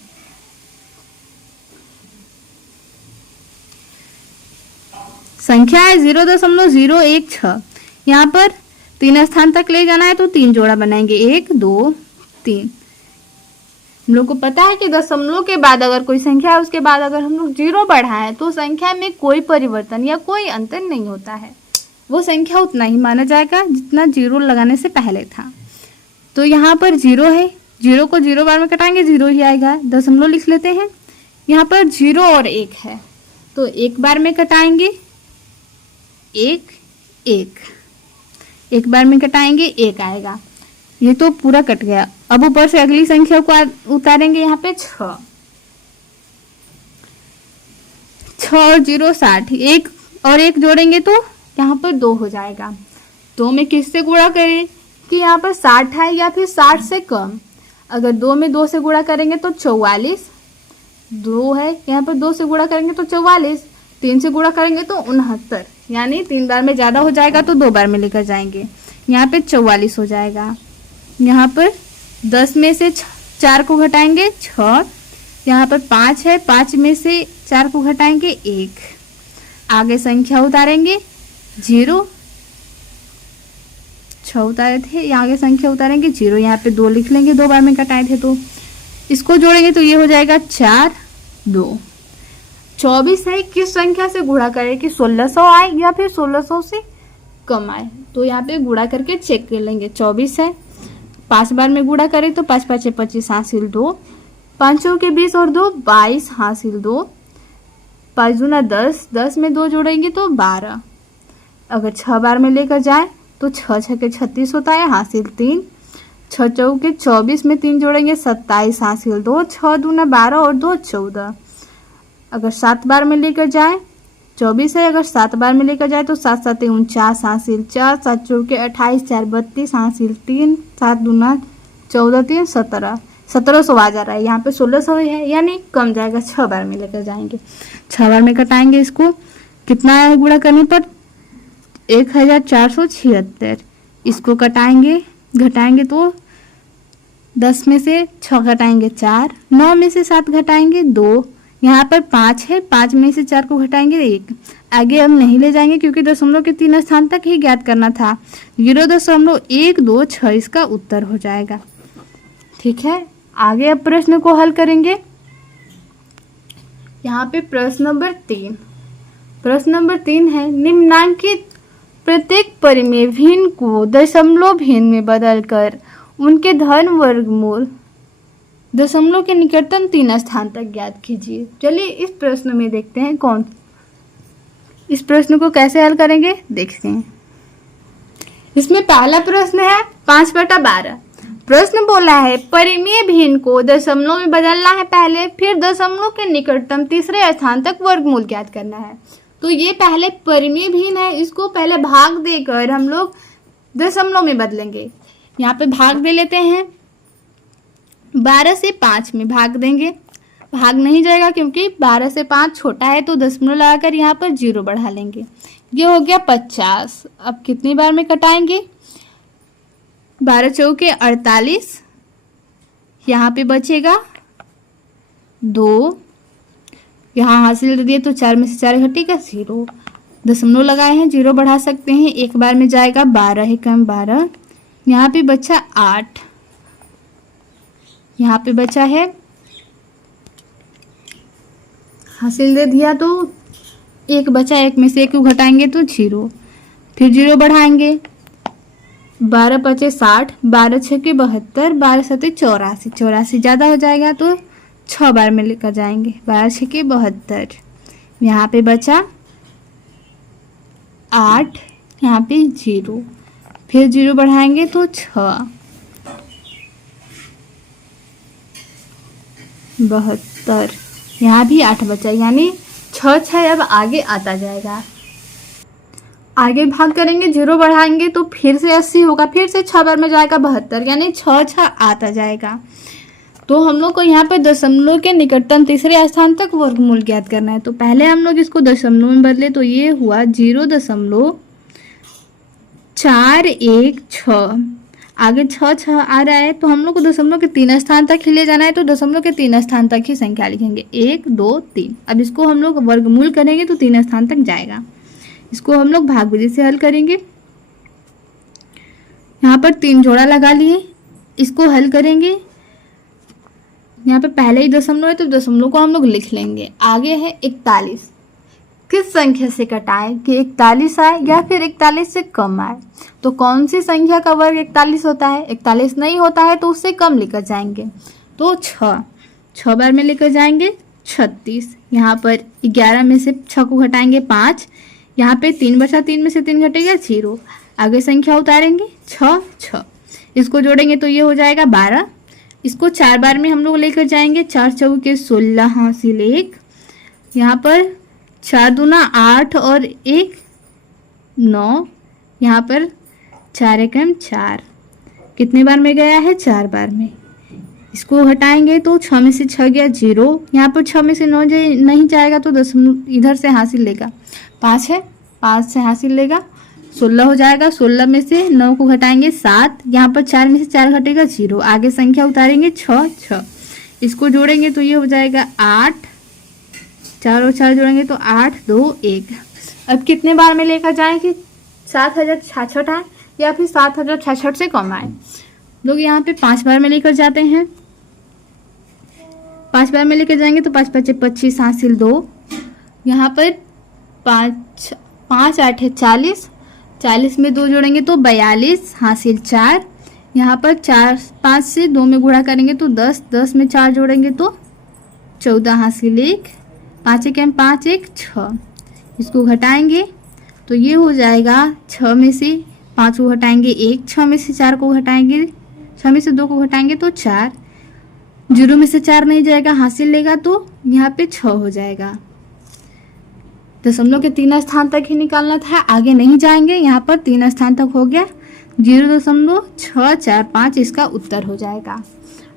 संख्या है 0.016। यहाँ पर 3 स्थान तक ले जाना है तो 3 जोड़ा बनाएंगे, 1 2 3। हम लोग को पता है कि दशमलव के बाद अगर कोई संख्या है उसके बाद अगर हम लोग 0 बढ़ाएं तो संख्या में कोई परिवर्तन या कोई अंतर नहीं होता है, वो संख्या उतना ही माना जाएगा जितना 0 लगाने से पहले था। तो यहाँ पर 0 है, 0 को 0 बार में कटाएंगे 0 ही आएगा, दशमलव लिख लेते हैं। यहाँ पर 0 और 1 है तो 1 बार में कटाएंगे 1 1 बार में कटाएंगे 1 आएगा, ये तो पूरा कट गया। अब ऊपर से अगली संख्या को उतारेंगे, यहाँ पे 6 और 0 60, 1 और 1 जोड़ेंगे तो यहाँ पर 2 हो जाएगा। तो में किससे गुणा करें कि यहाँ पर 60 है या फिर 60 से कम। अगर 2 में 2 से गुणा करेंगे तो 44, 2 है यहाँ पर 2 से गुणा करेंगे तो 44, 3 से गुणा करेंगे तो 69, यानी 3 बार में ज़्यादा हो जाएगा तो 2 बार में लेकर जाएंगे, यहाँ पे 44 हो जाएगा। यहाँ पर 10 में से 4 को घटाएंगे 6, यहाँ पर 5 है, 5 में से 4 को घटाएंगे 1। आगे संख्या उतारेंगे 0, 6 उतारे थे, आगे संख्या उतारेंगे 0, यहाँ पे 2 लिख लेंगे, 2 बार में कटाए थे तो इसको जोड़ेंगे तो ये हो जाएगा 4 2। 24 है, किस संख्या से गुणा करें कि 1600 आए या फिर 1600 से कम आए। तो यहाँ पे गुणा करके चेक कर लेंगे। 24 है, 5 बार में गुणा करें तो 5 5 25 हासिल 2, 5 के 20 और 2 22 हासिल 2, 5 दूना 10, 10 में 2 जोड़ेंगे तो 12। अगर 6 बार में लेकर जाए तो 6 6 के 36 होता है, हासिल 3, 6 चौके 24 में 3 जोड़ेंगे 27 हासिल 2, 6 दूना 12 और 2 14। अगर 7 बार में लेकर जाए 24 है। अगर 7 बार में लेकर जाए तो 7 7 49 हासिल 4, 7 चौके 28, 4 32 हासिल 3, 7 दूना 14, 3 17, 1700 आ जा रहा है। यहाँ पे 1600 है यानी कम जाएगा, 6 बार में लेकर जाएंगे। 6 बार में कटाएंगे इसको, कितना है गुणा करने पर 1476। इसको कटाएंगे घटाएंगे तो 10 में से 6 घटाएंगे 4, 9 में से 7 घटाएंगे 2, यहाँ पर 5 है, 5 में से 4 को घटाएंगे 1। आगे हम नहीं ले जाएंगे क्योंकि दशमलव के 3 स्थान तक ही ज्ञात करना था। 0.126 इसका उत्तर हो जाएगा। ठीक है, आगे अब प्रश्न को हल करेंगे। यहाँ पे प्रश्न नंबर 3, प्रश्न नंबर 3 है निम्नांकित प्रत्येक परिमेय भिन्न को दशमलव भिन्न में बदलकर उनके धन वर्गमूल दशमलव के निकटतम 3 स्थान तक ज्ञात कीजिए। चलिए इस प्रश्न में देखते हैं कौन इस प्रश्न को कैसे हल करेंगे, देखते हैं। इसमें पहला प्रश्न है 5/12। प्रश्न बोला है परिमेय भिन्न को दशमलव में बदलना है पहले, फिर दशमलव के निकटतम तीसरे स्थान तक वर्गमूल ज्ञात करना है। तो ये पहले परिमेय भिन्न है, इसको पहले भाग देकर हम लोग दशमलव में बदलेंगे। यहाँ पे भाग दे लेते हैं, 12 से 5 में भाग देंगे। भाग नहीं जाएगा क्योंकि 12 से 5 छोटा है, तो दशमलव लगाकर यहाँ पर 0 बढ़ा लेंगे। ये हो गया 50। अब कितनी बार में कटाएंगे, 12 चौके 48, यहाँ पे बचेगा 2, यहाँ हासिल दे दिए तो 4 में से 4 घटेगा 0, दशमलव लगाए हैं 0 बढ़ा सकते हैं। एक बार में जाएगा 12 है कम 12, यहाँ पे बचा 8, यहाँ पे बचा है हासिल दे दिया तो 1 बचा, 1 में से 1 को घटाएंगे तो 0, फिर 0 बढ़ाएंगे, 12 पचे 60, 12 छके 72, 12 सते 84, 84 ज़्यादा हो जाएगा तो 6 बार में लेकर जाएंगे। 12 छके 72, यहाँ पे बचा 8, यहाँ पे 0, फिर 0 बढ़ाएंगे तो 6, 72, यहाँ भी 8 बचा, यानी 6 6 अब आगे आता जाएगा। आगे भाग करेंगे 0 बढ़ाएंगे तो फिर से 80 होगा, फिर से 6 बार में जाएगा 72, यानी 6 6 आता जाएगा। तो हम लोग को यहाँ पे दशमलव के निकटतम तीसरे स्थान तक वर्गमूल ज्ञात करना है। तो पहले हम लोग इसको दशमलव में बदले तो ये हुआ 0.416। आगे 6 6 आ रहा है तो हम लोग को दशमलव के 3 स्थान तक ही ले जाना है, तो दशमलव के 3 स्थान तक ही संख्या लिखेंगे 1 2 3। अब इसको हम लोग वर्गमूल करेंगे तो 3 स्थान तक जाएगा। इसको हम लोग भाग विधि से हल करेंगे। यहाँ पर 3 जोड़ा लगा लिए, इसको हल करेंगे। यहाँ पे पहले ही दशमलव है तो दशमलव को हम लोग लिख लेंगे। आगे है 41, किस संख्या से कटाएं कि 41 आए या फिर 41 से कम आए। तो कौन सी संख्या का वर्ग 41 होता है, 41 नहीं होता है तो उससे कम लेकर जाएंगे। तो 6 बार में लेकर जाएंगे 36, यहाँ पर 11 में से 6 को घटाएंगे 5, यहाँ पे 3 बचा, 3 में से 3 घटेगा 0, आगे संख्या उतारेंगे 6 6, इसको जोड़ेंगे तो ये हो जाएगा 12। इसको 4 बार में हम लोग लेकर जाएंगे, 4 चौके 16 हासिल 1, यहाँ पर 4 दूना 8 और 1 9, यहाँ पर 4 एकम 4, कितने बार में गया है 4 बार में। इसको हटाएंगे तो 6 में से 6 गया 0, यहाँ पर 6 में से 9 नहीं जाएगा तो दशमलव इधर से हासिल लेगा, 5 है 5 से हासिल लेगा 16 हो जाएगा। 16 में से 9 को घटाएंगे 7, यहाँ पर 4 में से 4 घटेगा 0, आगे संख्या उतारेंगे 6 6, इसको जोड़ेंगे तो ये हो जाएगा 8, 4 और 4 जोड़ेंगे तो 8 2 1। अब कितने बार में लेकर जाएं कि 7066 आए या फिर 7066 से कम आए। लोग यहाँ पे 5 बार में लेकर जाते हैं, 5 बार में लेकर जाएंगे तो 5 5 25 हासिल 2, यहाँ पर 5 5 8 है 40, 40 में 2 जोड़ेंगे तो 42 हासिल 4, यहाँ पर 5 से 2 में गुणा करेंगे तो 10, 10 में 4 जोड़ेंगे तो 14 हासिल 1, 5 एकम 5 1 6, इसको घटाएंगे तो ये हो जाएगा 6 में से 5 को घटाएंगे 1, 6 में से 4 को घटाएंगे, 6 में से 2 को घटाएंगे तो 4, 0 में से 4 नहीं जाएगा हासिल लेगा तो यहाँ पे 6 हो जाएगा। दशमलव के 3 स्थान तक ही निकालना था, आगे नहीं जाएंगे। यहाँ पर 3 स्थान तक हो गया, 0.645 इसका उत्तर हो जाएगा।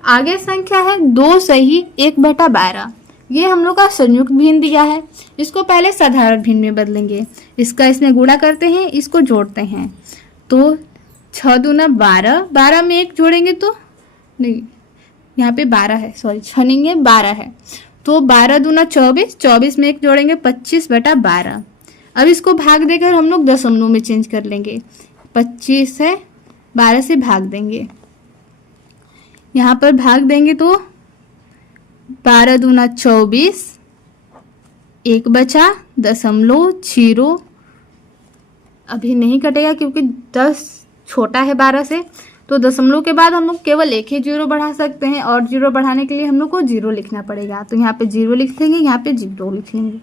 आगे संख्या है 2 सही 1/12। ये हम लोग का संयुक्त भिन्न दिया है, इसको पहले साधारण भिन्न में बदलेंगे। इसका इसमें गुणा करते हैं, इसको जोड़ते हैं। तो 6 दूना 12, 12 में 1 जोड़ेंगे तो नहीं, यहाँ पे 12 है, सॉरी 6 नहीं है 12 है। तो 12 दूना 24, 24 में 1 जोड़ेंगे 25/12। अब इसको भाग देकर हम लोग दशमलव में चेंज कर लेंगे। 25 है, 12 से भाग देंगे, यहाँ पर भाग देंगे तो 12 दूना 24, 1 बचा 0.0। अभी नहीं कटेगा क्योंकि 10 छोटा है 12 से, तो दशमलव के बाद हम लोग केवल एक ही 0 बढ़ा सकते हैं, और 0 बढ़ाने के लिए हम लोग को 0 लिखना पड़ेगा। तो यहाँ पे 0 लिख लेंगे, यहाँ पे 0 लिख लेंगे।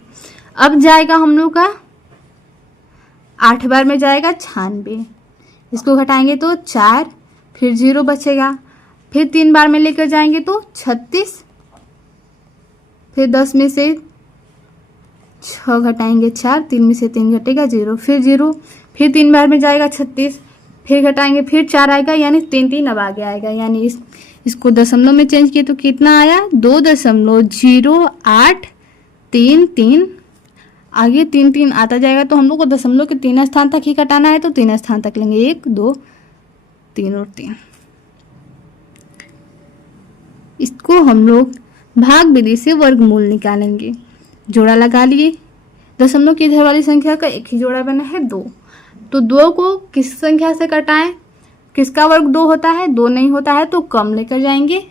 अब जाएगा हम लोग का 8 बार में जाएगा 96, इसको घटाएंगे तो 4, फिर 0 बचेगा, फिर 3 बार में लेकर जाएंगे तो 36, फिर 10 में से 6 घटाएंगे 4, 3 में से 3 घटेगा 0, फिर 0, फिर 3 बार में जाएगा 36, फिर घटाएंगे, फिर 4 आएगा, यानी 3 अब आगे आएगा। यानी इसको दशमलव में चेंज किए तो कितना आया, 2.0833। आगे 3 आता जाएगा, तो हम लोग को दशमलव के 3 स्थान तक ही कटाना है, तो 3 स्थान तक लेंगे, 1 2 3 और 3। इसको हम लोग भाग विधि से वर्गमूल निकालेंगे। जोड़ा लगा लिए, दशमलव की इधर वाली संख्या का एक ही जोड़ा बना है 2, तो 2 को किस संख्या से कटाएं, किसका वर्ग 2 होता है, 2 नहीं होता है तो कम लेकर जाएंगे।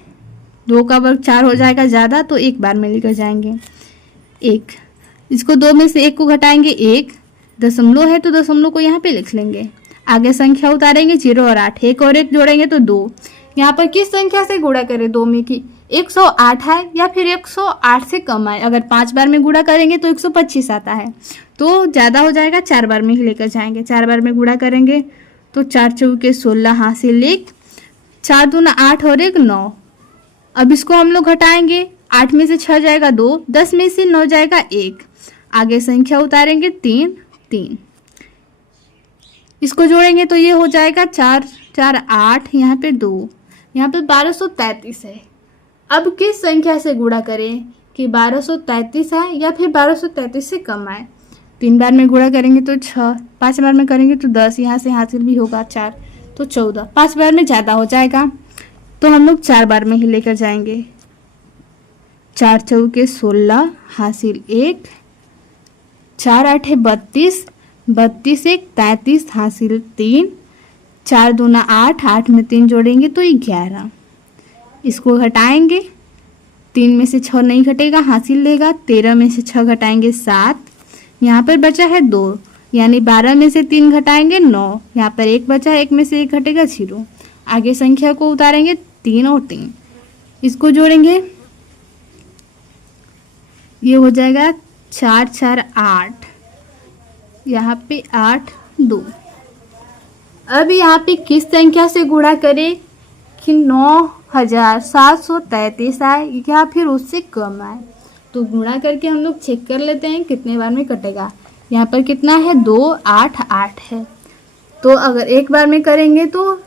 2 का वर्ग 4 हो जाएगा ज़्यादा, तो 1 बार में लेकर जाएंगे 1। इसको 2 में से 1 को घटाएंगे 1, दशमलव है तो दशमलव को यहाँ पे लिख लेंगे। आगे संख्या उतारेंगे 0 और 8, 1 और 1 जोड़ेंगे तो 2। यहाँ पर किस संख्या से गुणा करें, 2 में की 108 है या फिर 108 से कम है। अगर 5 बार में गुणा करेंगे तो 125 आता है, तो ज़्यादा हो जाएगा, 4 बार में ही लेकर जाएंगे। 4 बार में गुणा करेंगे तो 4 चौके 16 हासिल 1, 4 दूना 8 और 1 9। अब इसको हम लोग घटाएंगे, 8 में से 6 जाएगा 2, 10 में से 9 जाएगा 1। आगे संख्या उतारेंगे 3। इसको जोड़ेंगे तो ये हो जाएगा 4 4 8, यहाँ पे 2, यहाँ पे 1233 है। अब किस संख्या से गुणा करें कि 1233 आए या फिर 1233 से कम आए। 3 बार में गुणा करेंगे तो 6, 5 बार में करेंगे तो 10, यहाँ से हासिल भी होगा 4 तो 14। 5 बार में ज़्यादा हो जाएगा, तो हम लोग 4 बार में ही लेकर जाएंगे। 4 चौके 16 हासिल 1, 4 8 32, 32 1 33 हासिल 3, 4 दूना 8, 8 में 3 जोड़ेंगे तो 11। इसको घटाएंगे, 3 में से 6 नहीं घटेगा, हासिल लेगा। 13 में से 6 घटाएंगे 7, यहाँ पर बचा है 2, यानी 12 में से 3 घटाएंगे 9, यहाँ पर 1 बचा, 1 में से 1 घटेगा 0। आगे संख्या को उतारेंगे 3 और 3, इसको जोड़ेंगे, ये हो जाएगा 4 4 8, यहाँ पे 8 2। अब यहाँ पे किस संख्या से गुणा करें कि 9733 आए या फिर उससे कम आए। तो गुणा करके हम लोग चेक कर लेते हैं कितने बार में कटेगा। यहाँ पर कितना है, 2 8 8 है, तो अगर 1 बार में करेंगे तो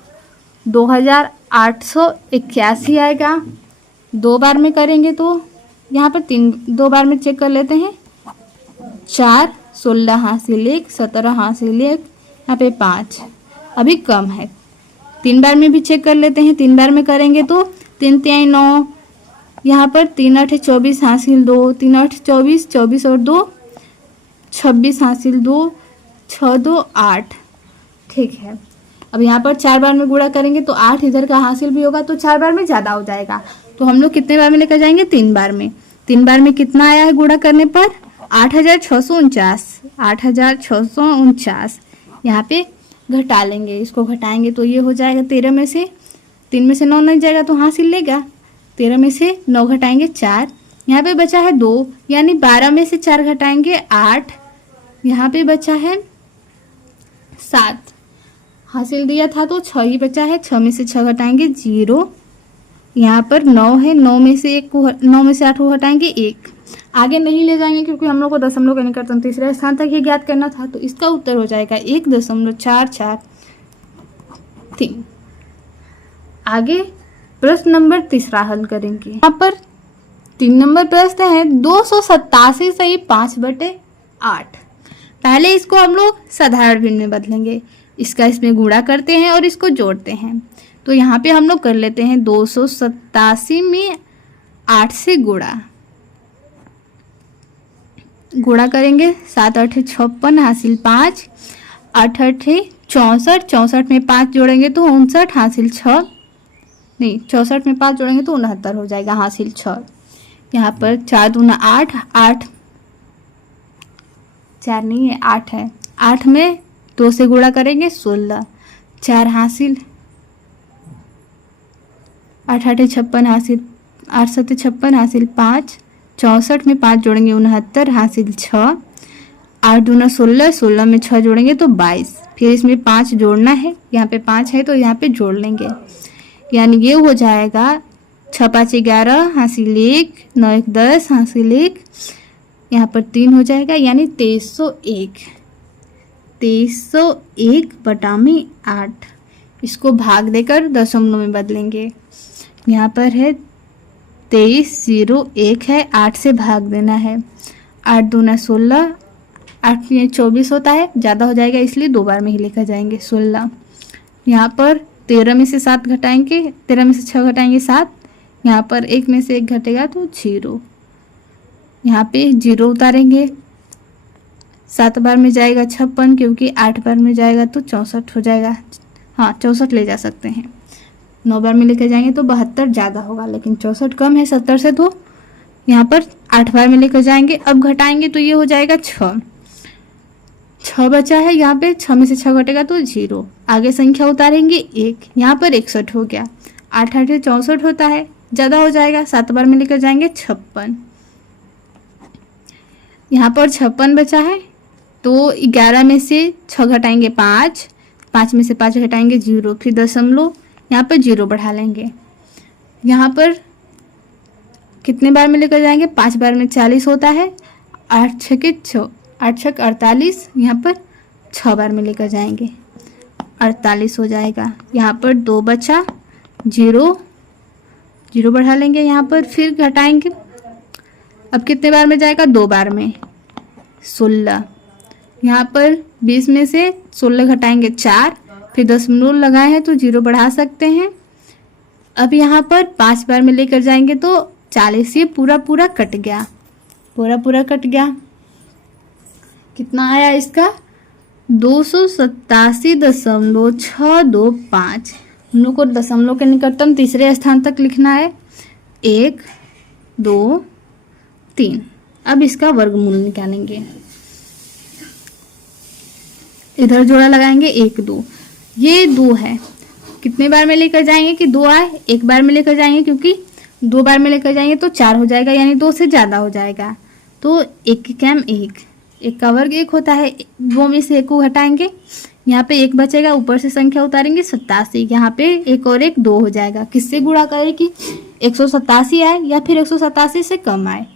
2881 आएगा। 2 बार में करेंगे तो यहाँ पर 2 बार में चेक कर लेते हैं, 4 16 हासिल 1, 17 हासिल 1, यहाँ पे 5 अभी कम है। 3 बार में भी चेक कर लेते हैं। 3 बार में करेंगे तो 3 3 9, यहाँ पर 3 8 24 हासिल 2, 3 8 24, 24 और 2 26 हासिल 2, 6 2 8, ठीक है। अब यहाँ पर 4 बार में गुणा करेंगे तो 8 इधर का हासिल भी होगा, तो 4 बार में ज़्यादा हो जाएगा, तो हम लोग कितने बार में लेकर जाएंगे, 3 बार में। 3 बार में कितना आया है गुणा करने पर, 8649, 8649। यहाँ पे घटा लेंगे, इसको घटाएंगे तो ये हो जाएगा 13 में से 3 में से 9 नहीं जाएगा तो हासिल लेगा। 13 में से 9 घटाएंगे 4, यहाँ पे बचा है 2, यानी 12 में से 4 घटाएंगे 8, यहाँ पे बचा है 7, हासिल दिया था तो 6 ही बचा है। 6 में से 6 घटाएंगे 0, यहाँ पर 9 है, 9 में से 8 को घटाएंगे 1, आगे नहीं ले जाएंगे क्योंकि हम लोग को दशमलव के निकटतम तीसरे स्थान तक ही ज्ञात करना था। तो इसका उत्तर हो जाएगा 1.443। आगे प्रश्न नंबर तीसरा हल करेंगे। यहाँ पर 3 नंबर प्रश्न है 287 सही 5/8। पहले इसको हम लोग साधारण भिन्न में बदलेंगे, इसका इसमें गुणा करते हैं और इसको जोड़ते हैं। तो यहाँ पे हम लोग कर लेते हैं 287 में 8 से गुणा करेंगे। 7 8 56 हासिल 5, 8 8 64, 64 में 5 जोड़ेंगे तो 59 हासिल 6, नहीं 64 में 5 जोड़ेंगे तो 69 हो जाएगा हासिल 6। यहाँ पर 4 दूना 8, 8 4 नहीं है 8 है, 8 में 2 से गुणा करेंगे 16, 4 हासिल 8 8 56 हासिल 8 7 56 हासिल 5, 64 में 5 जोड़ेंगे 69 हासिल 6, 8 दूना 16, 16 में 6 जोड़ेंगे तो 22, फिर इसमें 5 जोड़ना है, यहाँ पे 5 है तो यहाँ पे जोड़ लेंगे, यानी ये हो जाएगा 6 5 11 हासिल 1, 9 1 10 हासिल 1, यहाँ पर 3 हो जाएगा यानी 2301। 2301/8 इसको भाग देकर दशमलव में बदलेंगे। यहाँ पर है 2301 है, 8 से भाग देना है, 8 दूना 16, 8 में 24 होता है, ज़्यादा हो जाएगा इसलिए 2 बार में ही लेकर जाएंगे 16। यहाँ पर 13 में से 7 घटाएंगे, 13 में से 6 घटाएंगे 7, यहाँ पर 1 में से 1 घटेगा तो 0, यहाँ पे 0 उतारेंगे। 7 बार में जाएगा 56 क्योंकि 8 बार में जाएगा तो 64 हो जाएगा, हाँ 64 ले जा सकते हैं। 9 बार में लेकर जाएंगे तो 72 ज़्यादा होगा, लेकिन 64 कम है 70 से, तो यहाँ पर 8 बार में लेकर जाएंगे। अब घटाएंगे तो ये हो जाएगा 6 बचा है, यहाँ पे 6 में से 6 घटेगा तो 0, आगे संख्या उतारेंगे 1, यहाँ पर 61 हो गया। 8 8 64 होता है, ज़्यादा हो जाएगा, 7 बार में लेकर जाएंगे 56, यहाँ पर 56 बचा है तो 11 में से 6 घटाएंगे 5, 5 में से 5 घटाएंगे 0, फिर दशमलव यहाँ पर 0 बढ़ा लेंगे। यहाँ पर कितने बार में लेकर जाएंगे, 5 बार में 40 होता है, 8 6 48, यहाँ पर 6 बार में लेकर जाएंगे 48 हो जाएगा। यहाँ पर 2 बचा, 0 बढ़ा लेंगे, यहाँ पर फिर घटाएंगे। अब कितने बार में जाएगा, 2 बार में 16, यहाँ पर 20 में से 16 घटाएंगे 4, फिर दशमलव लगाए हैं तो 0 बढ़ा सकते हैं। अब यहाँ पर 5 बार में लेकर जाएंगे तो 40, ये पूरा कट गया, पूरा कट गया। कितना आया इसका, 287.625। हम लोग को दशमलव के निकटतम तीसरे स्थान तक लिखना है, 1 2 3। अब इसका वर्गमूल निकालेंगे, इधर जोड़ा लगाएंगे 1 2, ये 2 है, कितने बार में लेकर जाएंगे कि 2 आए, 1 बार में लेकर जाएंगे क्योंकि 2 बार में लेकर जाएंगे तो 4 हो जाएगा, यानी 2 से ज़्यादा हो जाएगा। तो 1 कैम 1, 1 का वर्ग 1 होता है, 2 में से 1 को घटाएंगे, यहाँ पे 1 बचेगा, ऊपर से संख्या उतारेंगे 87, यहाँ पे 1 और 1 2 हो जाएगा। किससे गुणा करें कि 187 आए या फिर 187 से कम आए।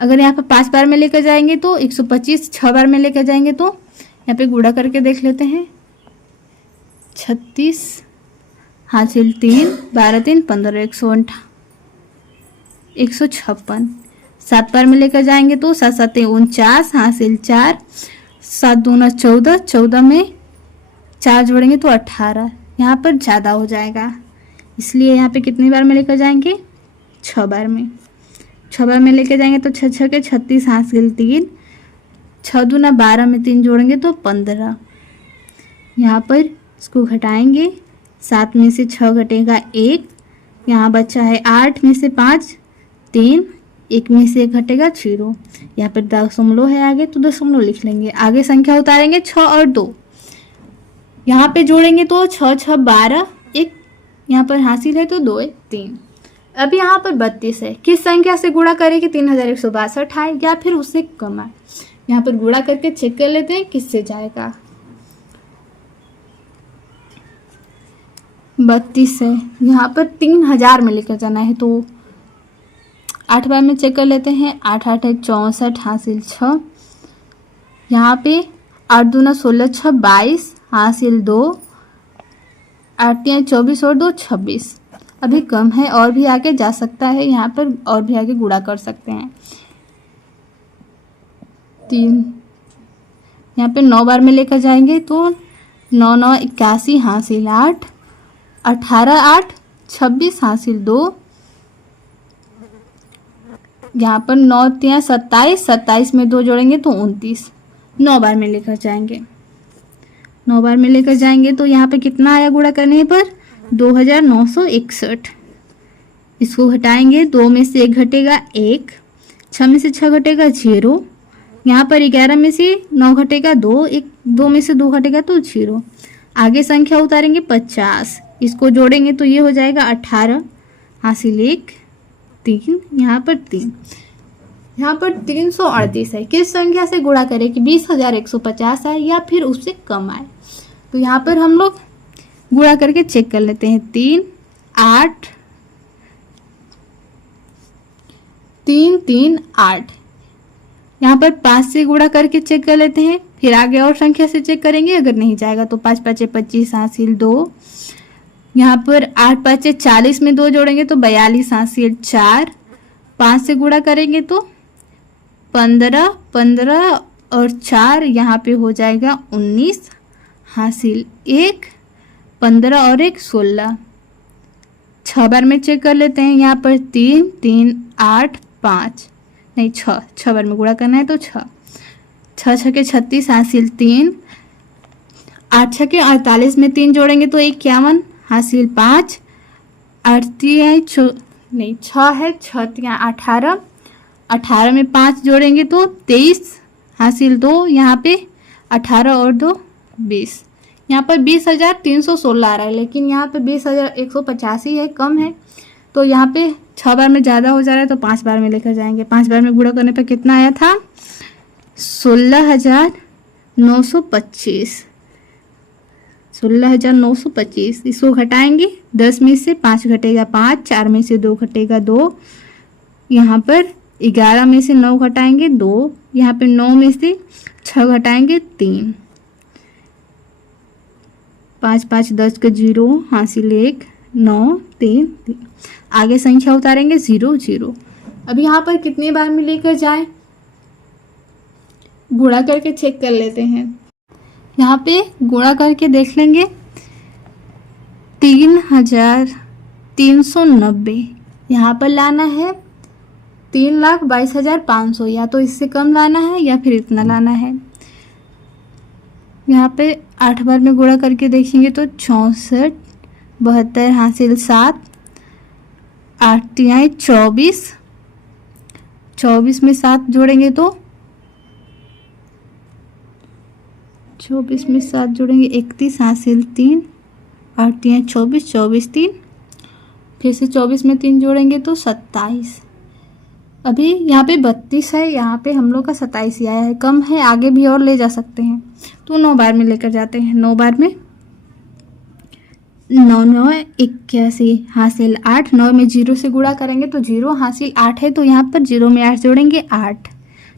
अगर यहाँ पर 5 बार में लेकर जाएंगे तो 125, 6 बार में लेकर जाएंगे तो यहाँ पे गुणा करके देख लेते हैं, 36 हासिल 3, 12 3 15, 156। 7 बार में लेकर जाएंगे तो 7 7 49 हासिल 4, 7 दूना 14, 14 में 4 जोड़ेंगे तो 18, यहाँ पर ज़्यादा हो जाएगा, इसलिए यहाँ पे कितनी बार में लेकर जाएंगे, 6 बार में। 6 बार में लेकर जाएंगे तो 6 6 के 36 हासिल 3, 6 दूना 12 में 3 जोड़ेंगे तो 15, यहाँ पर इसको घटाएंगे, 7 में से 6 घटेगा 1, यहाँ बचा है 8 में से 5 3, 1 में से 1 घटेगा 0, यहाँ पर दशमलव है आगे तो दशमलव लिख लेंगे, आगे संख्या उतारेंगे 6 और 2, यहाँ पे जोड़ेंगे तो 6 6 12, 1 यहाँ पर हासिल है तो 2 1 3। अब यहाँ पर 32 है, किस संख्या से गुणा करें कि 3162 आए या फिर उससे कम आए। यहाँ पर गुणा करके चेक कर लेते हैं किससे जाएगा। 32 है, यहाँ पर 3000 में लेकर जाना है तो 8 बार में चेक कर लेते हैं। 8 8 है 64 हासिल 6। यहाँ पे 8 दूना 16 6 22 हासिल 2। 8 3 24 और 2 26। अभी कम है और भी आगे जा सकता है, यहाँ पर और भी आगे गुणा कर सकते हैं। 3 यहाँ पे 9 बार में लेकर जाएंगे तो 9 9 81 हासिल 8। 18 8 26 हासिल 2। यहाँ पर 9 3 27, 27 में 2 जोड़ेंगे तो 29। 9 बार में लेकर जाएंगे। 9 बार में लेकर जाएंगे तो यहाँ पे कितना आया गुणा करने पर? 2961। इसको घटाएंगे, 2 में से 1 घटेगा 1, 6 में से 6 घटेगा 0, यहाँ पर 11 में से 9 घटेगा 2, 2 में से 2 घटेगा तो 0। आगे संख्या उतारेंगे 50, इसको जोड़ेंगे तो ये हो जाएगा 18 हासिल 1 3। यहाँ पर 3, यहाँ पर 338 है। किस संख्या से गुणा करें कि 20,150 आए या फिर उससे कम आए? तो यहाँ पर हम लोग गुणा करके चेक कर लेते हैं। 3 8 3 3 8। यहाँ पर 5 से गुणा करके चेक कर लेते हैं, फिर आगे और संख्या से चेक करेंगे। अगर नहीं जाएगा तो 5 5 25 हासिल 2। यहाँ पर 8 5 40 में 2 जोड़ेंगे तो 42 हासिल 4। 5 से गुणा करेंगे तो 15 15 और 4 यहाँ पे हो जाएगा 19 हासिल 1। 15 और 1 16। 6 बार में चेक कर लेते हैं। यहाँ पर 3 3 8 5 नहीं 6 बार में गुणा करना है तो 6 6 6 के 36 हासिल 3। 8 6 के 48 में 3 जोड़ेंगे तो 51 हासिल 5। 8 3 नहीं 6 है 6 3 18। 18 में 5 जोड़ेंगे तो 23 हासिल 2। यहाँ पे 18 और 2 20। यहाँ पर 20,316 आ रहा है, लेकिन यहाँ पे 20,185 है, कम है। तो यहाँ पे 6 बार में ज़्यादा हो जा रहा है तो 5 बार में लेकर जाएंगे। 5 बार में गुणा करने पर कितना आया था? 16,925। 16,925। इसको घटाएंगे, 10 में से 5 घटेगा 5, 4 में से 2 घटेगा 2, यहाँ पर 11 में से 9 घटाएंगे 2, यहाँ पे 9 में से 6 घटाएंगे 3। 5 5 10 का 0 हासिल 1 9 3 3। आगे संख्या उतारेंगे 0 0। अब यहाँ पर कितने बार में लेकर जाएं? गुणा करके चेक कर लेते हैं। यहाँ पे गुणा करके देख लेंगे। 3,390 यहाँ पर लाना है। 3,22,500, या तो इससे कम लाना है या फिर इतना लाना है। यहाँ पे 8 बार में गुणा करके देखेंगे तो 64 72 हासिल 7। 8 3 24। 24 में 7 जोड़ेंगे तो 31 हासिल 3। 8 3 24 24 3। फिर से 24 में 3 जोड़ेंगे तो 27। अभी यहाँ पे 32 है, यहाँ पे हम लोग का 27 ही आया है, कम है, आगे भी और ले जा सकते हैं। तो 9 बार में लेकर जाते हैं। 9 बार में 9 9 81 हासिल 8। 9 में 0 से गुणा करेंगे तो 0 हासिल 8 है, तो यहाँ पर 0 में 8 जोड़ेंगे 8।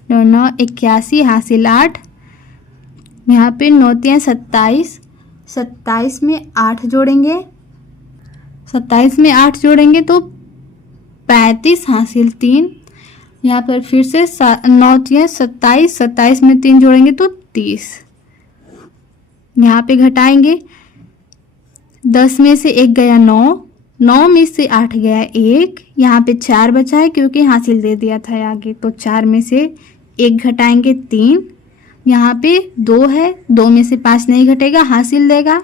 9 9 81 हासिल 8। यहाँ पे 9 3 27। 27 में 8 जोड़ेंगे। 27 में 8 जोड़ेंगे तो 35 हासिल 3। यहाँ पर फिर से 9 3 27। 27 में 3 जोड़ेंगे तो 30। यहाँ पे घटाएंगे, 10 में से 1 गया 9, 9 में से 8 गया 1, यहाँ पे 4 बचा है क्योंकि हासिल दे दिया था आगे, तो 4 में से 1 घटाएंगे 3, यहाँ पे 2 है, 2 में से 5 नहीं घटेगा, हासिल देगा,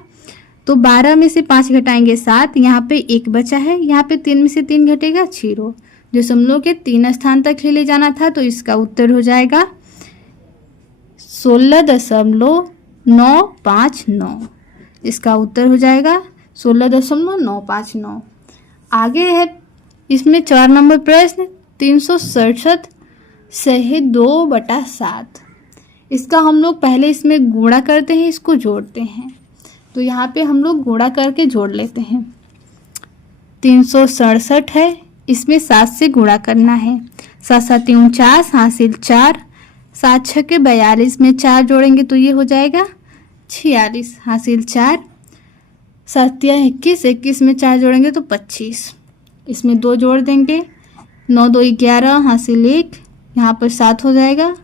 तो 12 में से 5 घटाएंगे 7, यहाँ पे 1 बचा है, यहाँ पे 3 में से 3 घटेगा 0। जो समलों के 3 स्थान तक ले जाना था, तो इसका उत्तर हो जाएगा 16.959। इसका उत्तर हो जाएगा 16.959। आगे है इसमें 4 नंबर प्रश्न 367 सही 2/7। इसका हम लोग पहले इसमें गुणा करते हैं, इसको जोड़ते हैं। तो यहाँ पे हम लोग गुणा करके जोड़ लेते हैं। 367 है, इसमें 7 से गुणा करना है। 7 7 49 हासिल 4, 7 6 42 में 4 जोड़ेंगे तो ये हो जाएगा 46 हासिल 4, 7 21, 21 में 4 जोड़ेंगे तो 25, इसमें 2 जोड़ देंगे, 9 2 11 हासिल 1, यहाँ पर 7 हो जाएगा,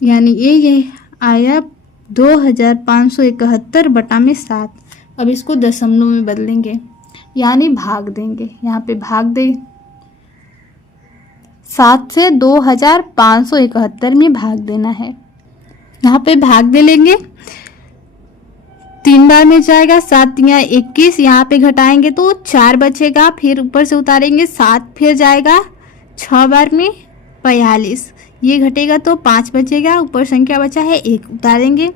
यानी ये आया 2571 बटा में 7। अब इसको दशमलव में बदलेंगे यानी भाग देंगे, यहाँ पे भाग दे 7 से 2571 में भाग देना है। यहाँ पे भाग दे लेंगे, 3 बार में जाएगा, 7 या 21, यहाँ पे घटाएंगे तो 4 बचेगा, फिर ऊपर से उतारेंगे 7, फिर जाएगा 6 बार में 45, ये घटेगा तो 5 बचेगा, ऊपर संख्या बचा है 1 उतारेंगे,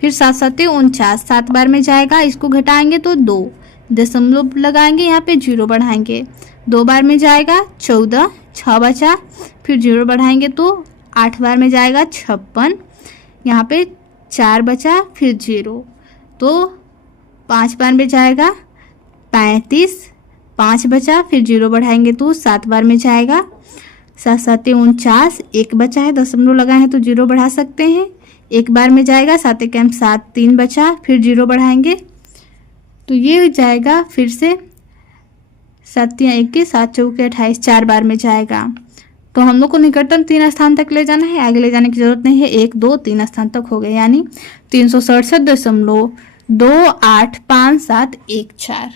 फिर 7 7 49, 7 बार में जाएगा, इसको घटाएंगे तो 2, दशमलव लगाएंगे, यहाँ पे 0 बढ़ाएंगे, 2 बार में जाएगा 14, 6 बचा, फिर 0 बढ़ाएंगे तो 8 बार में जाएगा 56, यहाँ पे 4 बचा, फिर 0, तो 5 बार में जाएगा 35, 5 बचा, फिर 0 बढ़ाएंगे तो 7 बार में जाएगा 7 7 49, 1 बचा है, दशमलव लगाए हैं तो 0 बढ़ा सकते हैं, 1 बार में जाएगा 7 1 7, 3 बचा, फिर 0 बढ़ाएंगे तो ये हो जाएगा फिर से 7 या 21, 7 चौके 28, 4 बार में जाएगा। तो हम लोग को निकटतम 3 स्थान तक ले जाना है, आगे ले जाने की जरूरत नहीं है, 1 2 3 स्थान तक हो गए, यानी 367.285714।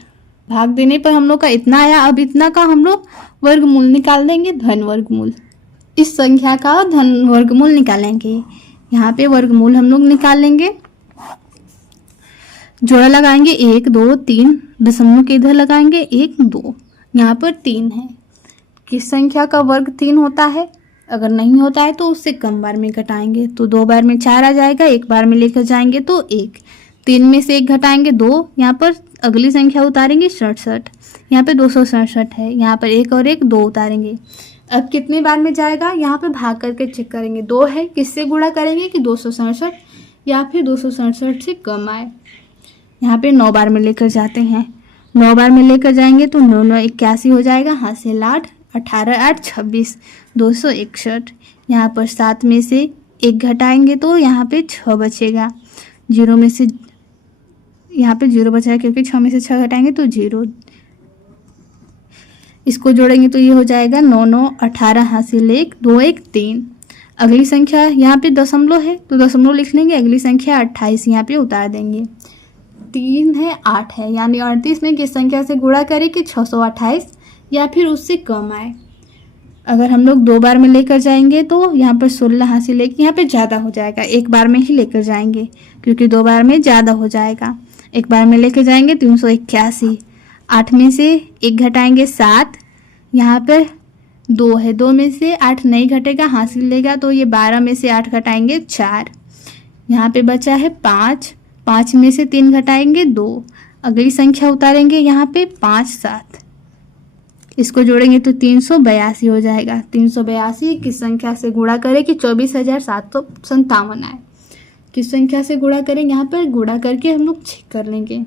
भाग देने पर हम लोग का इतना आया। अब इतना का हम लोग वर्गमूल निकाल देंगे, धन वर्गमूल। इस संख्या का धन वर्गमूल निकालेंगे, यहाँ पे वर्गमूल हम लोग निकाल लेंगे, जोड़ा लगाएंगे 1 2 3, दशमलव के इधर लगाएंगे 1 2, यहाँ पर 3 है। किस संख्या का वर्ग 3 होता है? अगर नहीं होता है तो उससे कम बार में घटाएंगे, तो 2 बार में 4 आ जाएगा, 1 बार में लेकर जाएंगे तो 1, 3 में से 1 घटाएंगे 2, यहाँ पर अगली संख्या उतारेंगे 67, यहाँ पे 267 है, यहाँ पर 1 और 1 2 उतारेंगे। अब कितने बार में जाएगा, यहाँ पे भाग करके चेक करेंगे, 2 है, किससे गुणा करेंगे कि 267 या फिर 267 से कम आए। यहाँ पे 9 बार में लेकर जाते हैं, 9 बार में लेकर जाएंगे तो 9 9 81 हो जाएगा, हासिल 8, 18 8 26, 261। यहाँ पर 7 में से 1 घटाएंगे तो यहाँ पे 6 बचेगा, 0 में से यहाँ पे 0 बचा है क्योंकि 6 में से 6 घटाएंगे तो 0, इसको जोड़ेंगे तो ये हो जाएगा 9 9 18 हासिल 1 2 1 3। अगली संख्या यहाँ पे दशमलव है तो दशमलव लिख लेंगे, अगली संख्या 28 यहाँ पे उतार देंगे, 3 है 8 है, यानी 38 में किस संख्या से गुणा करें कि 628 या फिर उससे कम आए। अगर हम लोग 2 बार में लेकर जाएंगे तो यहाँ पर 16 हासिल 1, यहाँ पे ज़्यादा हो जाएगा, 1 बार में ही लेकर जाएंगे क्योंकि 2 बार में ज़्यादा हो जाएगा। 1 बार में लेकर जाएंगे 381, 8 में से 1 घटाएंगे 7, यहाँ पर 2 है, 2 में से 8 नहीं घटेगा, हासिल लेगा तो ये 12 में से 8 घटाएंगे 4, यहाँ पे बचा है 5, 5 में से 3 घटाएंगे 2, अगली संख्या उतारेंगे यहाँ पे 5 7, इसको जोड़ेंगे तो 382 हो जाएगा। 382 किस संख्या से गुणा करें कि 24,757 आए। किस संख्या से गुणा करेंगे, यहाँ पर गुणा करके हम लोग चेक कर लेंगे,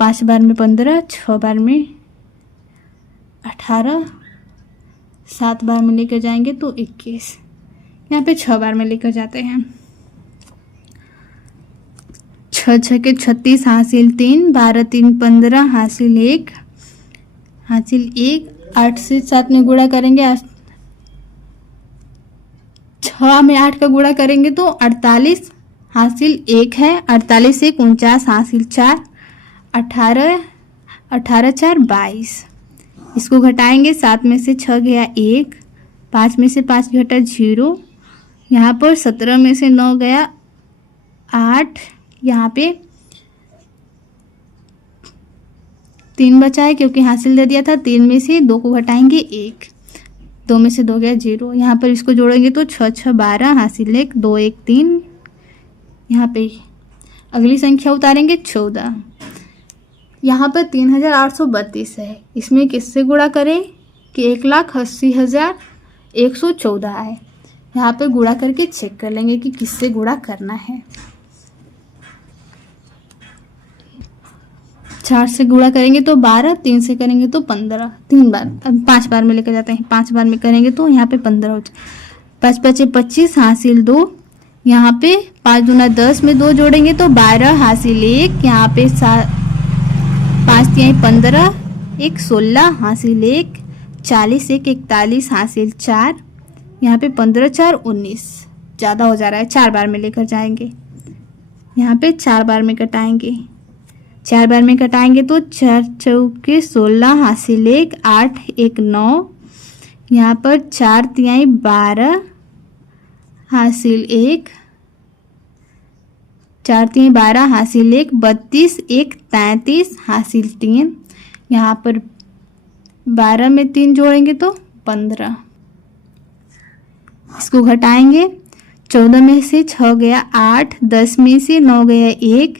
5 बार में 15, 6 बार में 18, 7 बार में लेकर जाएंगे तो 21, यहाँ पे 6 बार में लेकर जाते हैं, 6 6 के 36 हासिल 3, 12 3 15 हासिल 1, हासिल 1, 8 से 7 में गुणा करेंगे, 6 में 8 का गुणा करेंगे तो 48 हासिल 1 है, 48 से 49 हासिल 4, 18 18 4 22, इसको घटाएंगे, 7 में से 6 गया 1, 5 में से 5 घटा 0, यहाँ पर 17 में से 9 गया 8, यहाँ पे 3 बचा है क्योंकि हासिल दे दिया था, 3 में से 2 को घटाएंगे 1, 2 में से 2 गया 0, यहाँ पर इसको जोड़ेंगे तो 6 6 12 हासिल 1 2 1 3, यहाँ पे अगली संख्या उतारेंगे 14, यहाँ पर 3832 है, इसमें किससे गुणा करें कि 1,80,114 आए। यहाँ पे गुणा करके चेक कर लेंगे कि किससे गुणा करना है। 4 से गुणा करेंगे तो 12, 3 से करेंगे तो 15, 3 बार, अब 5 बार में लेकर जाते हैं, 5 बार में करेंगे तो यहाँ पे 15 हो जाए, 5 5 25 हासिल 2, यहाँ पे 5 दूना 10 में 2 जोड़ेंगे तो 12 हासिल 1, यहाँ पे 5 3 15, 1 16 हासिल 1, 40 1 41 हासिल 4, यहाँ पे 15 4 19, ज़्यादा हो जा रहा है, 4 बार में लेकर जाएंगे, यहाँ पे 4 बार में कटाएंगे, 4 बार में कटाएंगे तो 4 चौके 16 हासिल 1, 8 1 9, यहाँ पर 4 तिहाई 12 हासिल 1, 4 तिहाई 12 हासिल 1, 32 1 33 हासिल 3, यहाँ पर 12 में 3 जोड़ेंगे तो 15, इसको घटाएंगे, 14 में से 6 गया 8, 10 में से 9 गया 1,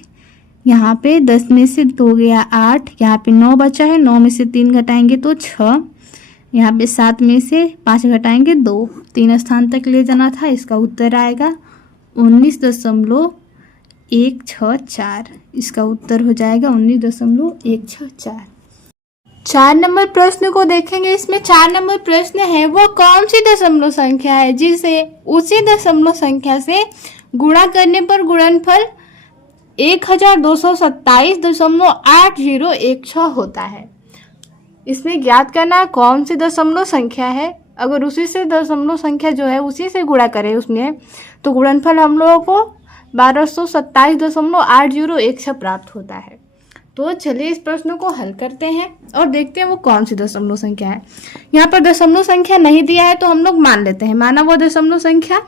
यहाँ पे 10 में से 2 गया 8, यहाँ पे 9 बचा है, 9 में से 3 घटाएंगे तो 6, यहाँ पे 7 में से 5 घटाएंगे 2, 3 स्थान तक ले जाना था, इसका उत्तर आएगा 19.164, इसका उत्तर हो जाएगा 19.164। 4 नंबर प्रश्न को देखेंगे। इसमें 4 नंबर प्रश्न है वो कौन सी दशमलव संख्या है जिसे उसी दशमलव संख्या से गुणा करने पर गुणनफल 1227.8016 होता है। इसमें ज्ञात करना है कौन सी दशमलव संख्या है, अगर उसी से दशमलव संख्या जो है उसी से गुणा करें उसमें तो गुणनफल हम लोगों को 1227.8016 प्राप्त होता है। तो चलिए इस प्रश्न को हल करते हैं और देखते हैं वो कौन सी दशमलव संख्या है। यहाँ पर दशमलव संख्या नहीं दिया है तो हम लोग मान लेते हैं, माना वो दशमलव संख्या,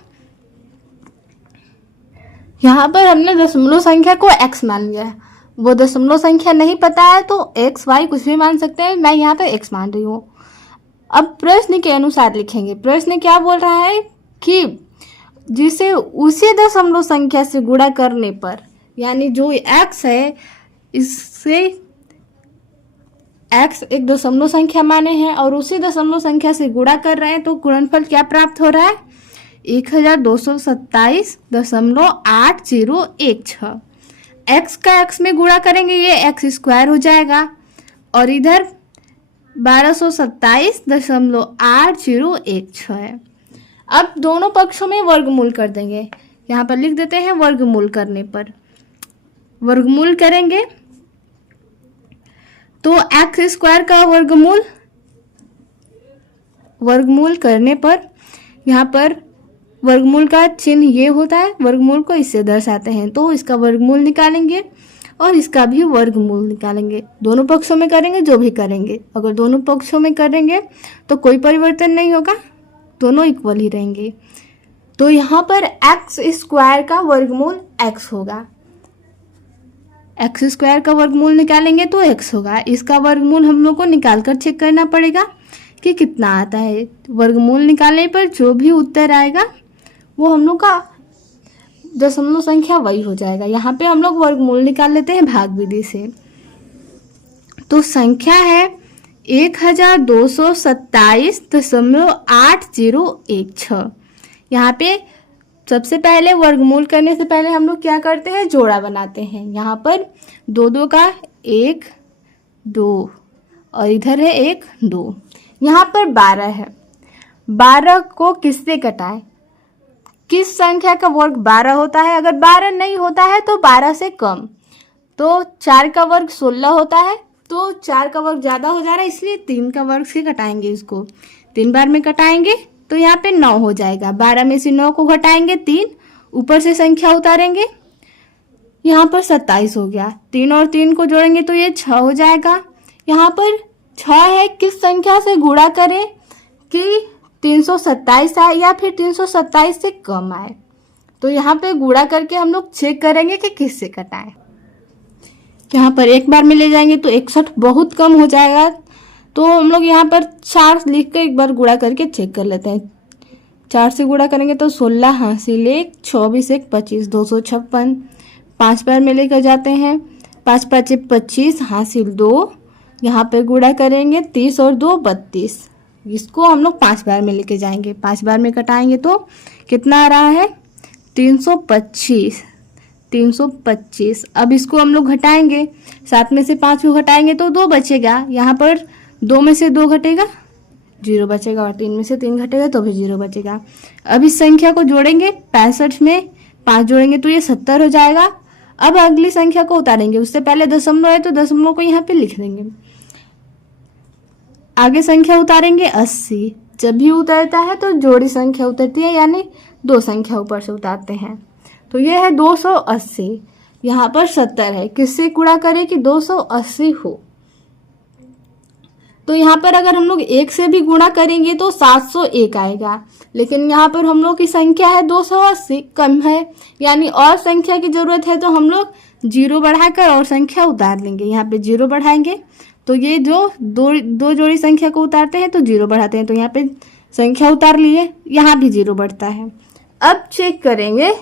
यहाँ पर हमने दशमलव संख्या को x मान लिया है, वो दशमलव संख्या नहीं पता है तो x y कुछ भी मान सकते हैं, मैं यहाँ पे x मान रही हूँ। अब प्रश्न के अनुसार लिखेंगे। प्रश्न क्या बोल रहा है कि जिसे उसी दशमलव संख्या से गुणा करने पर, यानी जो x है इससे x एक दशमलव संख्या माने हैं और उसी दशमलव संख्या से गुणा कर रहे हैं तो गुणनफल क्या प्राप्त हो रहा है 1227.8016। x का x में गुणा करेंगे ये x स्क्वायर हो जाएगा और इधर 1227.8016 है। अब दोनों पक्षों में वर्गमूल कर देंगे, यहाँ पर लिख देते हैं वर्गमूल करने पर, वर्गमूल करेंगे तो x स्क्वायर का वर्गमूल करने पर यहाँ पर वर्गमूल का चिन्ह ये होता है, वर्गमूल को इससे दर्शाते हैं, तो इसका वर्गमूल निकालेंगे और इसका भी वर्गमूल निकालेंगे। दोनों पक्षों में करेंगे जो भी करेंगे, अगर दोनों पक्षों में करेंगे तो कोई परिवर्तन नहीं होगा, दोनों इक्वल ही रहेंगे। तो यहाँ पर x स्क्वायर का वर्गमूल x होगा, x स्क्वायर का वर्गमूल निकालेंगे तो x होगा। इसका वर्गमूल हम लोग को निकाल कर चेक करना पड़ेगा कि कितना आता है। वर्गमूल निकालने पर जो भी उत्तर आएगा वो हम लोग का दशमलव संख्या वही हो जाएगा। यहाँ पे हम लोग वर्गमूल निकाल लेते हैं भाग विधि से। तो संख्या है 1227.8016। यहाँ पे सबसे पहले वर्गमूल करने से पहले हम लोग क्या करते हैं, जोड़ा बनाते हैं। यहाँ पर 2 2 का 1 2 और इधर है 1 2। यहाँ पर 12 है, 12 को किससे कटाएं, किस संख्या का वर्ग 12 होता है। अगर 12 नहीं होता है तो 12 से कम, तो 4 का वर्ग 16 होता है, तो 4 का वर्ग ज़्यादा हो जा रहा है इसलिए 3 का वर्ग से कटाएंगे। इसको 3 बार में कटाएंगे तो यहाँ पे 9 हो जाएगा। 12 में से 9 को घटाएंगे 3, ऊपर से संख्या उतारेंगे, यहाँ पर 27 हो गया। 3 और 3 को जोड़ेंगे तो ये 6 हो जाएगा। यहाँ पर 6 है, किस संख्या से गुणा करें कि 327 आए या फिर 327 से कम आए। तो यहाँ पे गुणा करके हम लोग चेक करेंगे कि किससे कटाएं। यहाँ पर एक बार में ले जाएंगे तो 61 बहुत कम हो जाएगा, तो हम लोग यहाँ पर 4 लिख कर एक बार गुणा करके चेक कर लेते हैं। 4 से गुणा करेंगे तो 16 हासिल 1, 24 1 25 256। 5 बार में लेकर जाते हैं, 5 5 25 हासिल 2, यहाँ पे गुणा करेंगे 30 और 2 32। इसको हम लोग 5 बार में लेके जाएंगे। 5 बार में कटाएंगे तो कितना आ रहा है 325। 325। अब इसको हम लोग घटाएंगे, 7 में से 5 को घटाएंगे तो 2 बचेगा। यहाँ पर 2 में से 2 घटेगा 0 बचेगा, और 3 में से 3 घटेगा तो भी 0 बचेगा। अब इस संख्या को जोड़ेंगे, 65 में 5 जोड़ेंगे तो ये 70 हो जाएगा। अब अगली संख्या को उतारेंगे, उससे पहले दशमलव है तो दशमलव को यहाँ पे लिख देंगे। आगे संख्या उतारेंगे 80। जब भी उतरता है तो जोड़ी संख्या उतरती है, यानी 2 संख्या ऊपर से उतारते हैं। तो ये है 280। यहाँ पर 70 है, किससे गुणा करें कि 280 हो। तो यहाँ पर अगर हम लोग 1 से भी गुणा करेंगे तो 701 आएगा, लेकिन यहाँ पर हम लोग की संख्या है 280, कम है, यानी और संख्या की जरूरत है। तो हम लोग 0 बढ़ाकर और संख्या उतार लेंगे। यहाँ पे 0 बढ़ाएंगे तो ये जो दो जोड़ी संख्या को उतारते हैं तो 0 बढ़ाते हैं, तो यहाँ पे संख्या उतार लिए, यहाँ भी 0 बढ़ता है। अब चेक करेंगे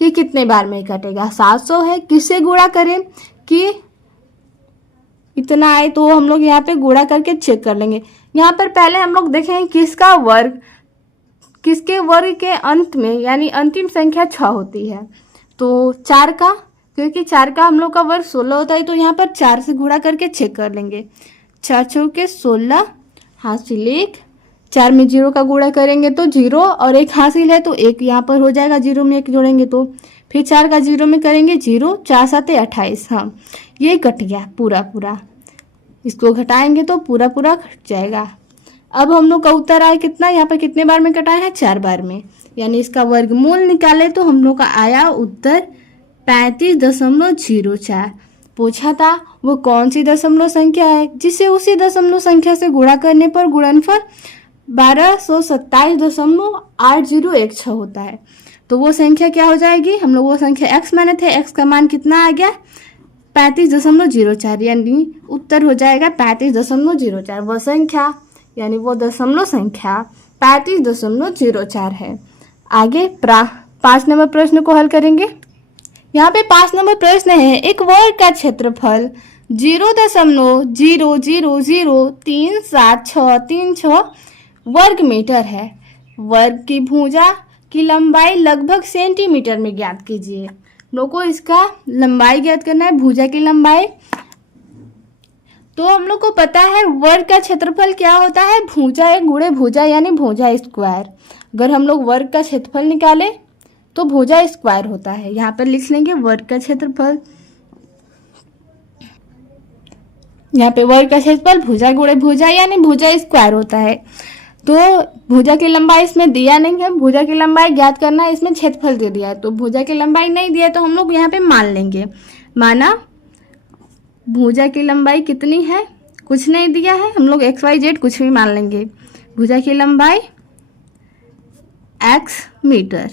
कि कितने बार में कटेगा। 700 है, किससे गुणा करें कि इतना आए, तो हम लोग यहाँ पे गुणा करके चेक कर लेंगे। यहाँ पर पहले हम लोग देखें किसका वर्ग, किसके वर्ग के अंत में यानी अंतिम संख्या 6 होती है, तो 4 का, क्योंकि 4 का हम लोग का वर्ग 16 होता है, तो यहाँ पर 4 से गुणा करके चेक कर लेंगे। 4 चौके 16 हासिल 1, 4 में 0 का गुणा करेंगे तो 0 और 1 हासिल है तो 1 यहाँ पर हो जाएगा, 0 में 1 जोड़ेंगे तो, फिर 4 का 0 में करेंगे 0, 4 7 28। हाँ, ये कट गया पूरा पूरा। इसको घटाएंगे तो पूरा पूरा घट जाएगा। अब हम लोग का उत्तर आया कितना, यहाँ पर कितने बार में कटाया है, 4 बार में, यानी इसका वर्गमूल निकाले तो हम लोग का आया उत्तर 35.04। पूछा था वो कौन सी दशमलव संख्या है जिसे उसी दशमलव संख्या से गुणा करने पर गुणनफल 1227.8016 होता है। तो वो संख्या क्या हो जाएगी, हम लोग वो संख्या x माने थे, x का मान कितना आ गया 35.04, यानी उत्तर हो जाएगा 35.04। वह संख्या यानी वो दशमलव संख्या 35.04 है। आगे 5 नंबर प्रश्न को हल करेंगे। यहाँ पे 5 नंबर प्रश्न है, एक वर्ग का क्षेत्रफल 0.000373636 वर्ग मीटर है। वर्ग की भुजा की लंबाई लगभग सेंटीमीटर में ज्ञात कीजिए। लोगों को इसका लंबाई ज्ञात करना है, भुजा की लंबाई। तो हम लोग को पता है वर्ग का क्षेत्रफल क्या होता है, भुजा एक गुणे भुजा यानी भुजा स्क्वायर। अगर हम लोग वर्ग का क्षेत्रफल निकाले तो भुजा स्क्वायर होता है। यहाँ पर लिख लेंगे वर्ग का क्षेत्रफल। यहाँ पे वर्ग का क्षेत्रफल भुजा गुणे भुजा यानी भुजा स्क्वायर होता है। तो भुजा की लंबाई इसमें दिया नहीं है, भुजा की लंबाई ज्ञात करना है, इसमें क्षेत्रफल दे दिया है। तो भुजा की लंबाई नहीं दिया तो हम लोग यहाँ पे मान लेंगे, माना भुजा की लंबाई कितनी है, कुछ नहीं दिया है, हम लोग XYZ कुछ भी मान लेंगे। भुजा की लंबाई x मीटर।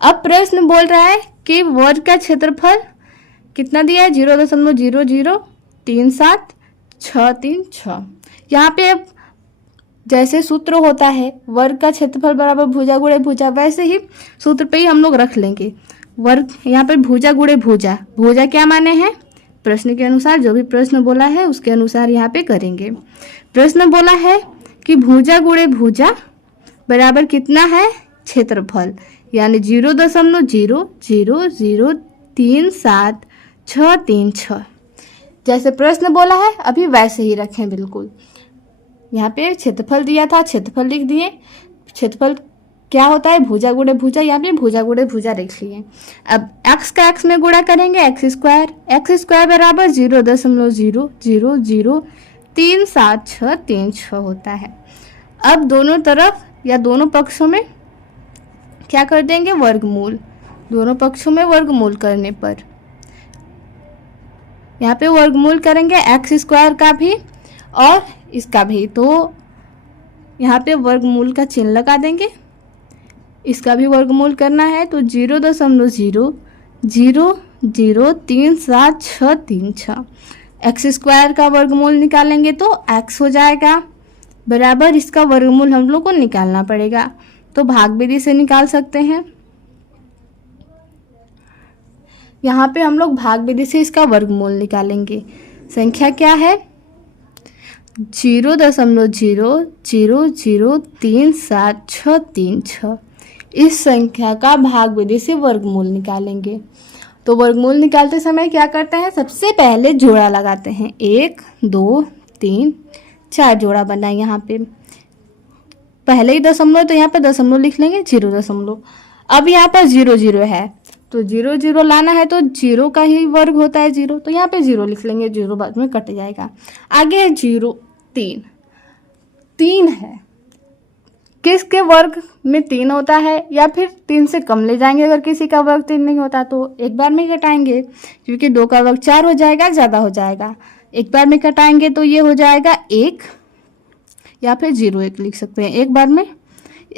अब प्रश्न बोल रहा है कि वर्ग का क्षेत्रफल कितना दिया है, 0.0037636। यहाँ पे जैसे सूत्र होता है वर्ग का क्षेत्रफल बराबर भुजा गुणे भुजा, वैसे ही सूत्र पे ही हम लोग रख लेंगे। वर्ग यहाँ पे भुजा गुणे भुजा, भुजा क्या माने हैं, प्रश्न के अनुसार जो भी प्रश्न बोला है उसके अनुसार यहाँ पे करेंगे। प्रश्न बोला है कि भुजा गुणे भुजा बराबर कितना है, क्षेत्रफल, यानी 0.000373636। जैसे प्रश्न बोला है अभी वैसे ही रखें बिल्कुल। यहाँ पे क्षेत्रफल दिया था, क्षेत्रफल लिख दिए। क्षेत्रफल क्या होता है, भुजा गुणे भुजा, यहाँ पे भुजा गुणे भुजा लिख लिए। अब x का x में गुणा करेंगे, x स्क्वायर बराबर 0.000373636 होता है। अब दोनों तरफ या दोनों पक्षों में क्या कर देंगे, वर्गमूल। दोनों पक्षों में वर्गमूल करने पर यहाँ पे वर्गमूल करेंगे x स्क्वायर का भी और इसका भी, तो यहाँ पे वर्गमूल का चिन्ह लगा देंगे। इसका भी वर्गमूल करना है तो 0.000373636। एक्स स्क्वायर का वर्गमूल निकालेंगे तो x हो जाएगा बराबर, इसका वर्गमूल हम लोग को निकालना पड़ेगा, तो भाग विधि से निकाल सकते हैं। यहाँ पे हम लोग भाग विधि से इसका वर्गमूल निकालेंगे। संख्या क्या है, 0.000373636। इस संख्या का भाग विधि से वर्गमूल निकालेंगे। तो वर्गमूल निकालते समय क्या करते हैं, सबसे पहले जोड़ा लगाते हैं। 1 2 3 4 जोड़ा बना यहाँ पे, पहले ही दशमलव तो यहाँ पे दशमलव लिख लेंगे, 0.। अब यहाँ पर 0 0 है तो 0 0 लाना है तो 0 का ही वर्ग होता है 0, तो यहाँ पे 0 लिख लेंगे, 0 बाद में कट जाएगा। आगे है 0 3 3 है, किसके वर्ग में 3 होता है या फिर 3 से कम ले जाएंगे। अगर किसी का वर्ग 3 नहीं होता तो एक बार में घटाएंगे, क्योंकि 2 का वर्ग 4 हो जाएगा, ज़्यादा हो जाएगा। एक बार में घटाएंगे तो ये हो जाएगा 1 या फिर 0 1 लिख सकते हैं। एक बार में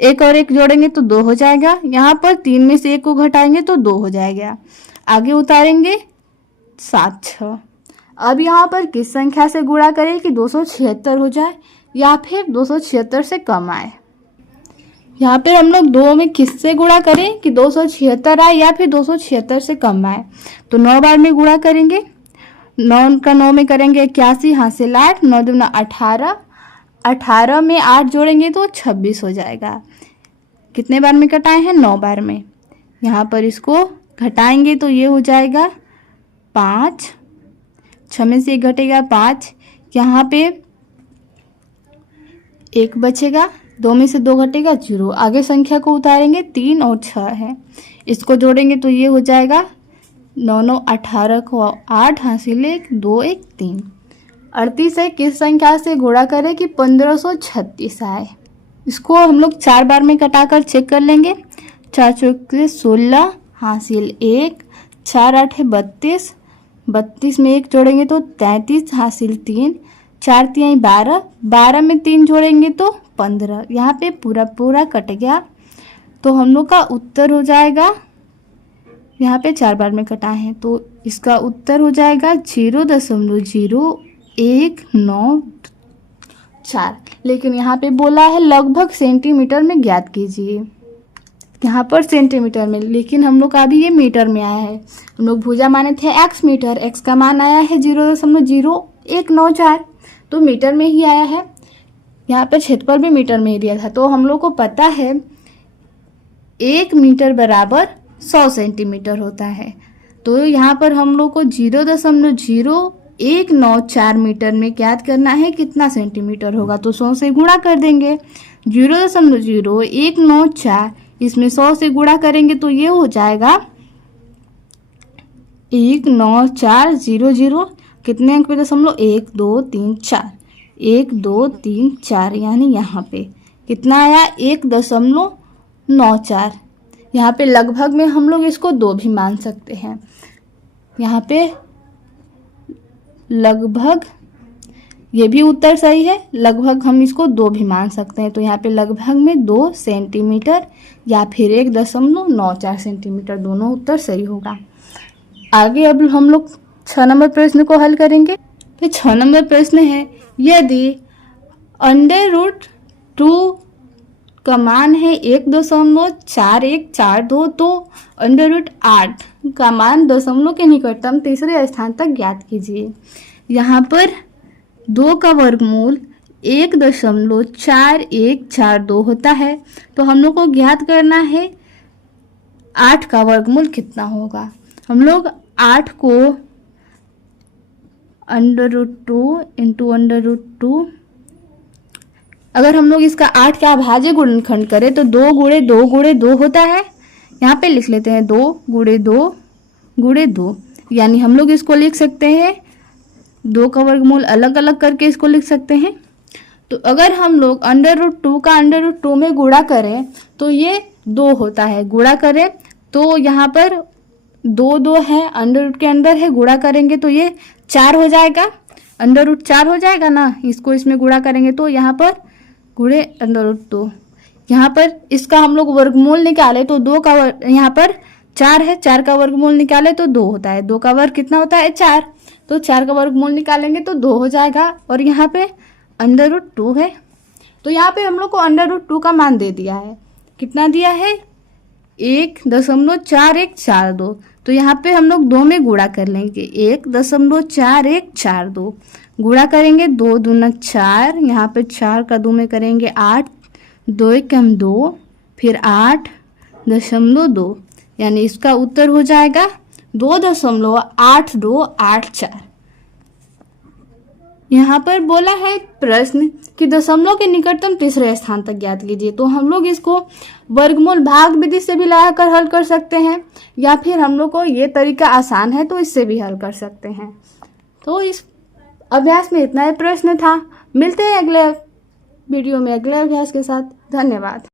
1 और 1 जोड़ेंगे तो 2 हो जाएगा। यहाँ पर 3 में से 1 को घटाएंगे तो 2 हो जाएगा। आगे उतारेंगे 7 6। अब यहाँ पर किस संख्या से गुणा करें कि 276 हो जाए या फिर 276 से कम आए। यहाँ पे हम लोग 2 में किससे गुणा करें कि 276 आए या फिर 276 से कम आए। तो 9 बार में गुणा करेंगे, 9 का 9 में करेंगे 81, हासिल 8, 9 दूना 18, 18 में 8 जोड़ेंगे तो 26 हो जाएगा। कितने बार में घटाए हैं, 9 बार में। यहाँ पर इसको घटाएंगे तो ये हो जाएगा 5, 6 में से 1 घटेगा 5, यहाँ पे 1 बचेगा, 2 में से 2 घटेगा 0। आगे संख्या को उतारेंगे, 3 और 6 है, इसको जोड़ेंगे तो ये हो जाएगा 9 9 18 को 8, हासिल 1 2 1 3। 38 है, किस संख्या से गुणा करें कि 1536 आए। इसको हम लोग 4 बार में कटाकर चेक कर लेंगे। 4 चौक 16, हासिल 1, 4 8 है 32, 32 में 1 जोड़ेंगे तो 33, हासिल 3, 4 3 12, 12 में 3 जोड़ेंगे तो 15। यहाँ पे पूरा पूरा कट गया, तो हम लोग का उत्तर हो जाएगा, यहाँ पे 4 बार में कटा है तो इसका उत्तर हो जाएगा 0.0194। लेकिन यहाँ पे बोला है लगभग सेंटीमीटर में ज्ञात कीजिए, यहाँ पर सेंटीमीटर में, लेकिन हम लोग का अभी ये मीटर में आया है। हम लोग भुजा माने थे x मीटर, x का मान आया है 0.0194, तो मीटर में ही आया है। यहाँ पर क्षेत्रफल भी मीटर में ही दिया था, तो हम लोग को पता है 1 मीटर बराबर 100 सेंटीमीटर होता है। तो यहाँ पर हम लोग को 0.0194 मीटर में ज्ञात करना है कितना सेंटीमीटर होगा, तो 100 से गुणा कर देंगे। 0.0194 इसमें 100 से गुणा करेंगे तो ये हो जाएगा 19400। कितने अंक पे दशमलव, 1 2 3 4, 1 2 3 4, यानी यहाँ पे कितना आया 1.94। यहाँ पे लगभग में हम लोग इसको 2 भी मान सकते हैं। यहाँ पे लगभग, ये भी उत्तर सही है, लगभग हम इसको 2 भी मान सकते हैं। तो यहाँ पे लगभग में 2 सेंटीमीटर या फिर 1.94 सेंटीमीटर, दोनों उत्तर सही होगा। आगे अब हम लोग 6 नंबर प्रश्न को हल करेंगे। तो 6 नंबर प्रश्न है, यदि √2 का मान है 1.4142 तो √8 का मान दशमलव के निकटतम तीसरे स्थान तक ज्ञात कीजिए। यहाँ पर 2 का वर्गमूल 1.4142 होता है, तो हम लोग को ज्ञात करना है 8 का वर्गमूल कितना होगा। हम लोग 8 को √2 इंटू √2, अगर हम लोग इसका 8 का अभाज्य गुणनखंड करें तो 2 गुणे 2 गुणे 2 होता है। यहाँ पे लिख लेते हैं 2 गुणे 2 गुणे 2, यानी हम लोग इसको लिख सकते हैं 2 का वर्गमूल अलग अलग करके इसको लिख सकते हैं। तो अगर हम लोग √2 का √2 में गुणा करें तो ये 2 होता है, गुणा करें तो यहाँ पर 2 2 है, √ के अंदर है, गुणा करेंगे तो ये 4 हो जाएगा, √4 हो जाएगा ना। इसको इसमें गुणा करेंगे तो यहाँ पर गुणे √2, यहाँ पर इसका हम लोग वर्गमूल निकाले तो 2 का यहाँ पर 4 है, 4 का वर्गमूल निकाले तो 2 होता है, 2 का वर्ग कितना होता है 4, तो 4 का वर्गमूल निकालेंगे तो 2 हो जाएगा। और यहाँ पे √2 है, तो यहाँ पे हम लोग को √2 का मान दे दिया है, कितना दिया है 1.4142, तो यहाँ पे हम लोग 2 में गुणा कर लेंगे, 1.4142 गुणा करेंगे, 2 दूना 4, यहाँ पे 4 का 2 में करेंगे 8, 2 कम 2, फिर 8.2, यानी इसका उत्तर हो जाएगा 2.8284। यहाँ पर बोला है प्रश्न कि दशमलव के निकटतम तीसरे स्थान तक ज्ञात कीजिए। तो हम लोग इसको वर्गमूल भाग विधि से भी लगाकर हल कर सकते हैं, या फिर हम लोग को ये तरीका आसान है तो इससे भी हल कर सकते हैं। तो इस अभ्यास में इतना ही प्रश्न था। मिलते हैं अगले वीडियो में अगले अभ्यास के साथ। धन्यवाद।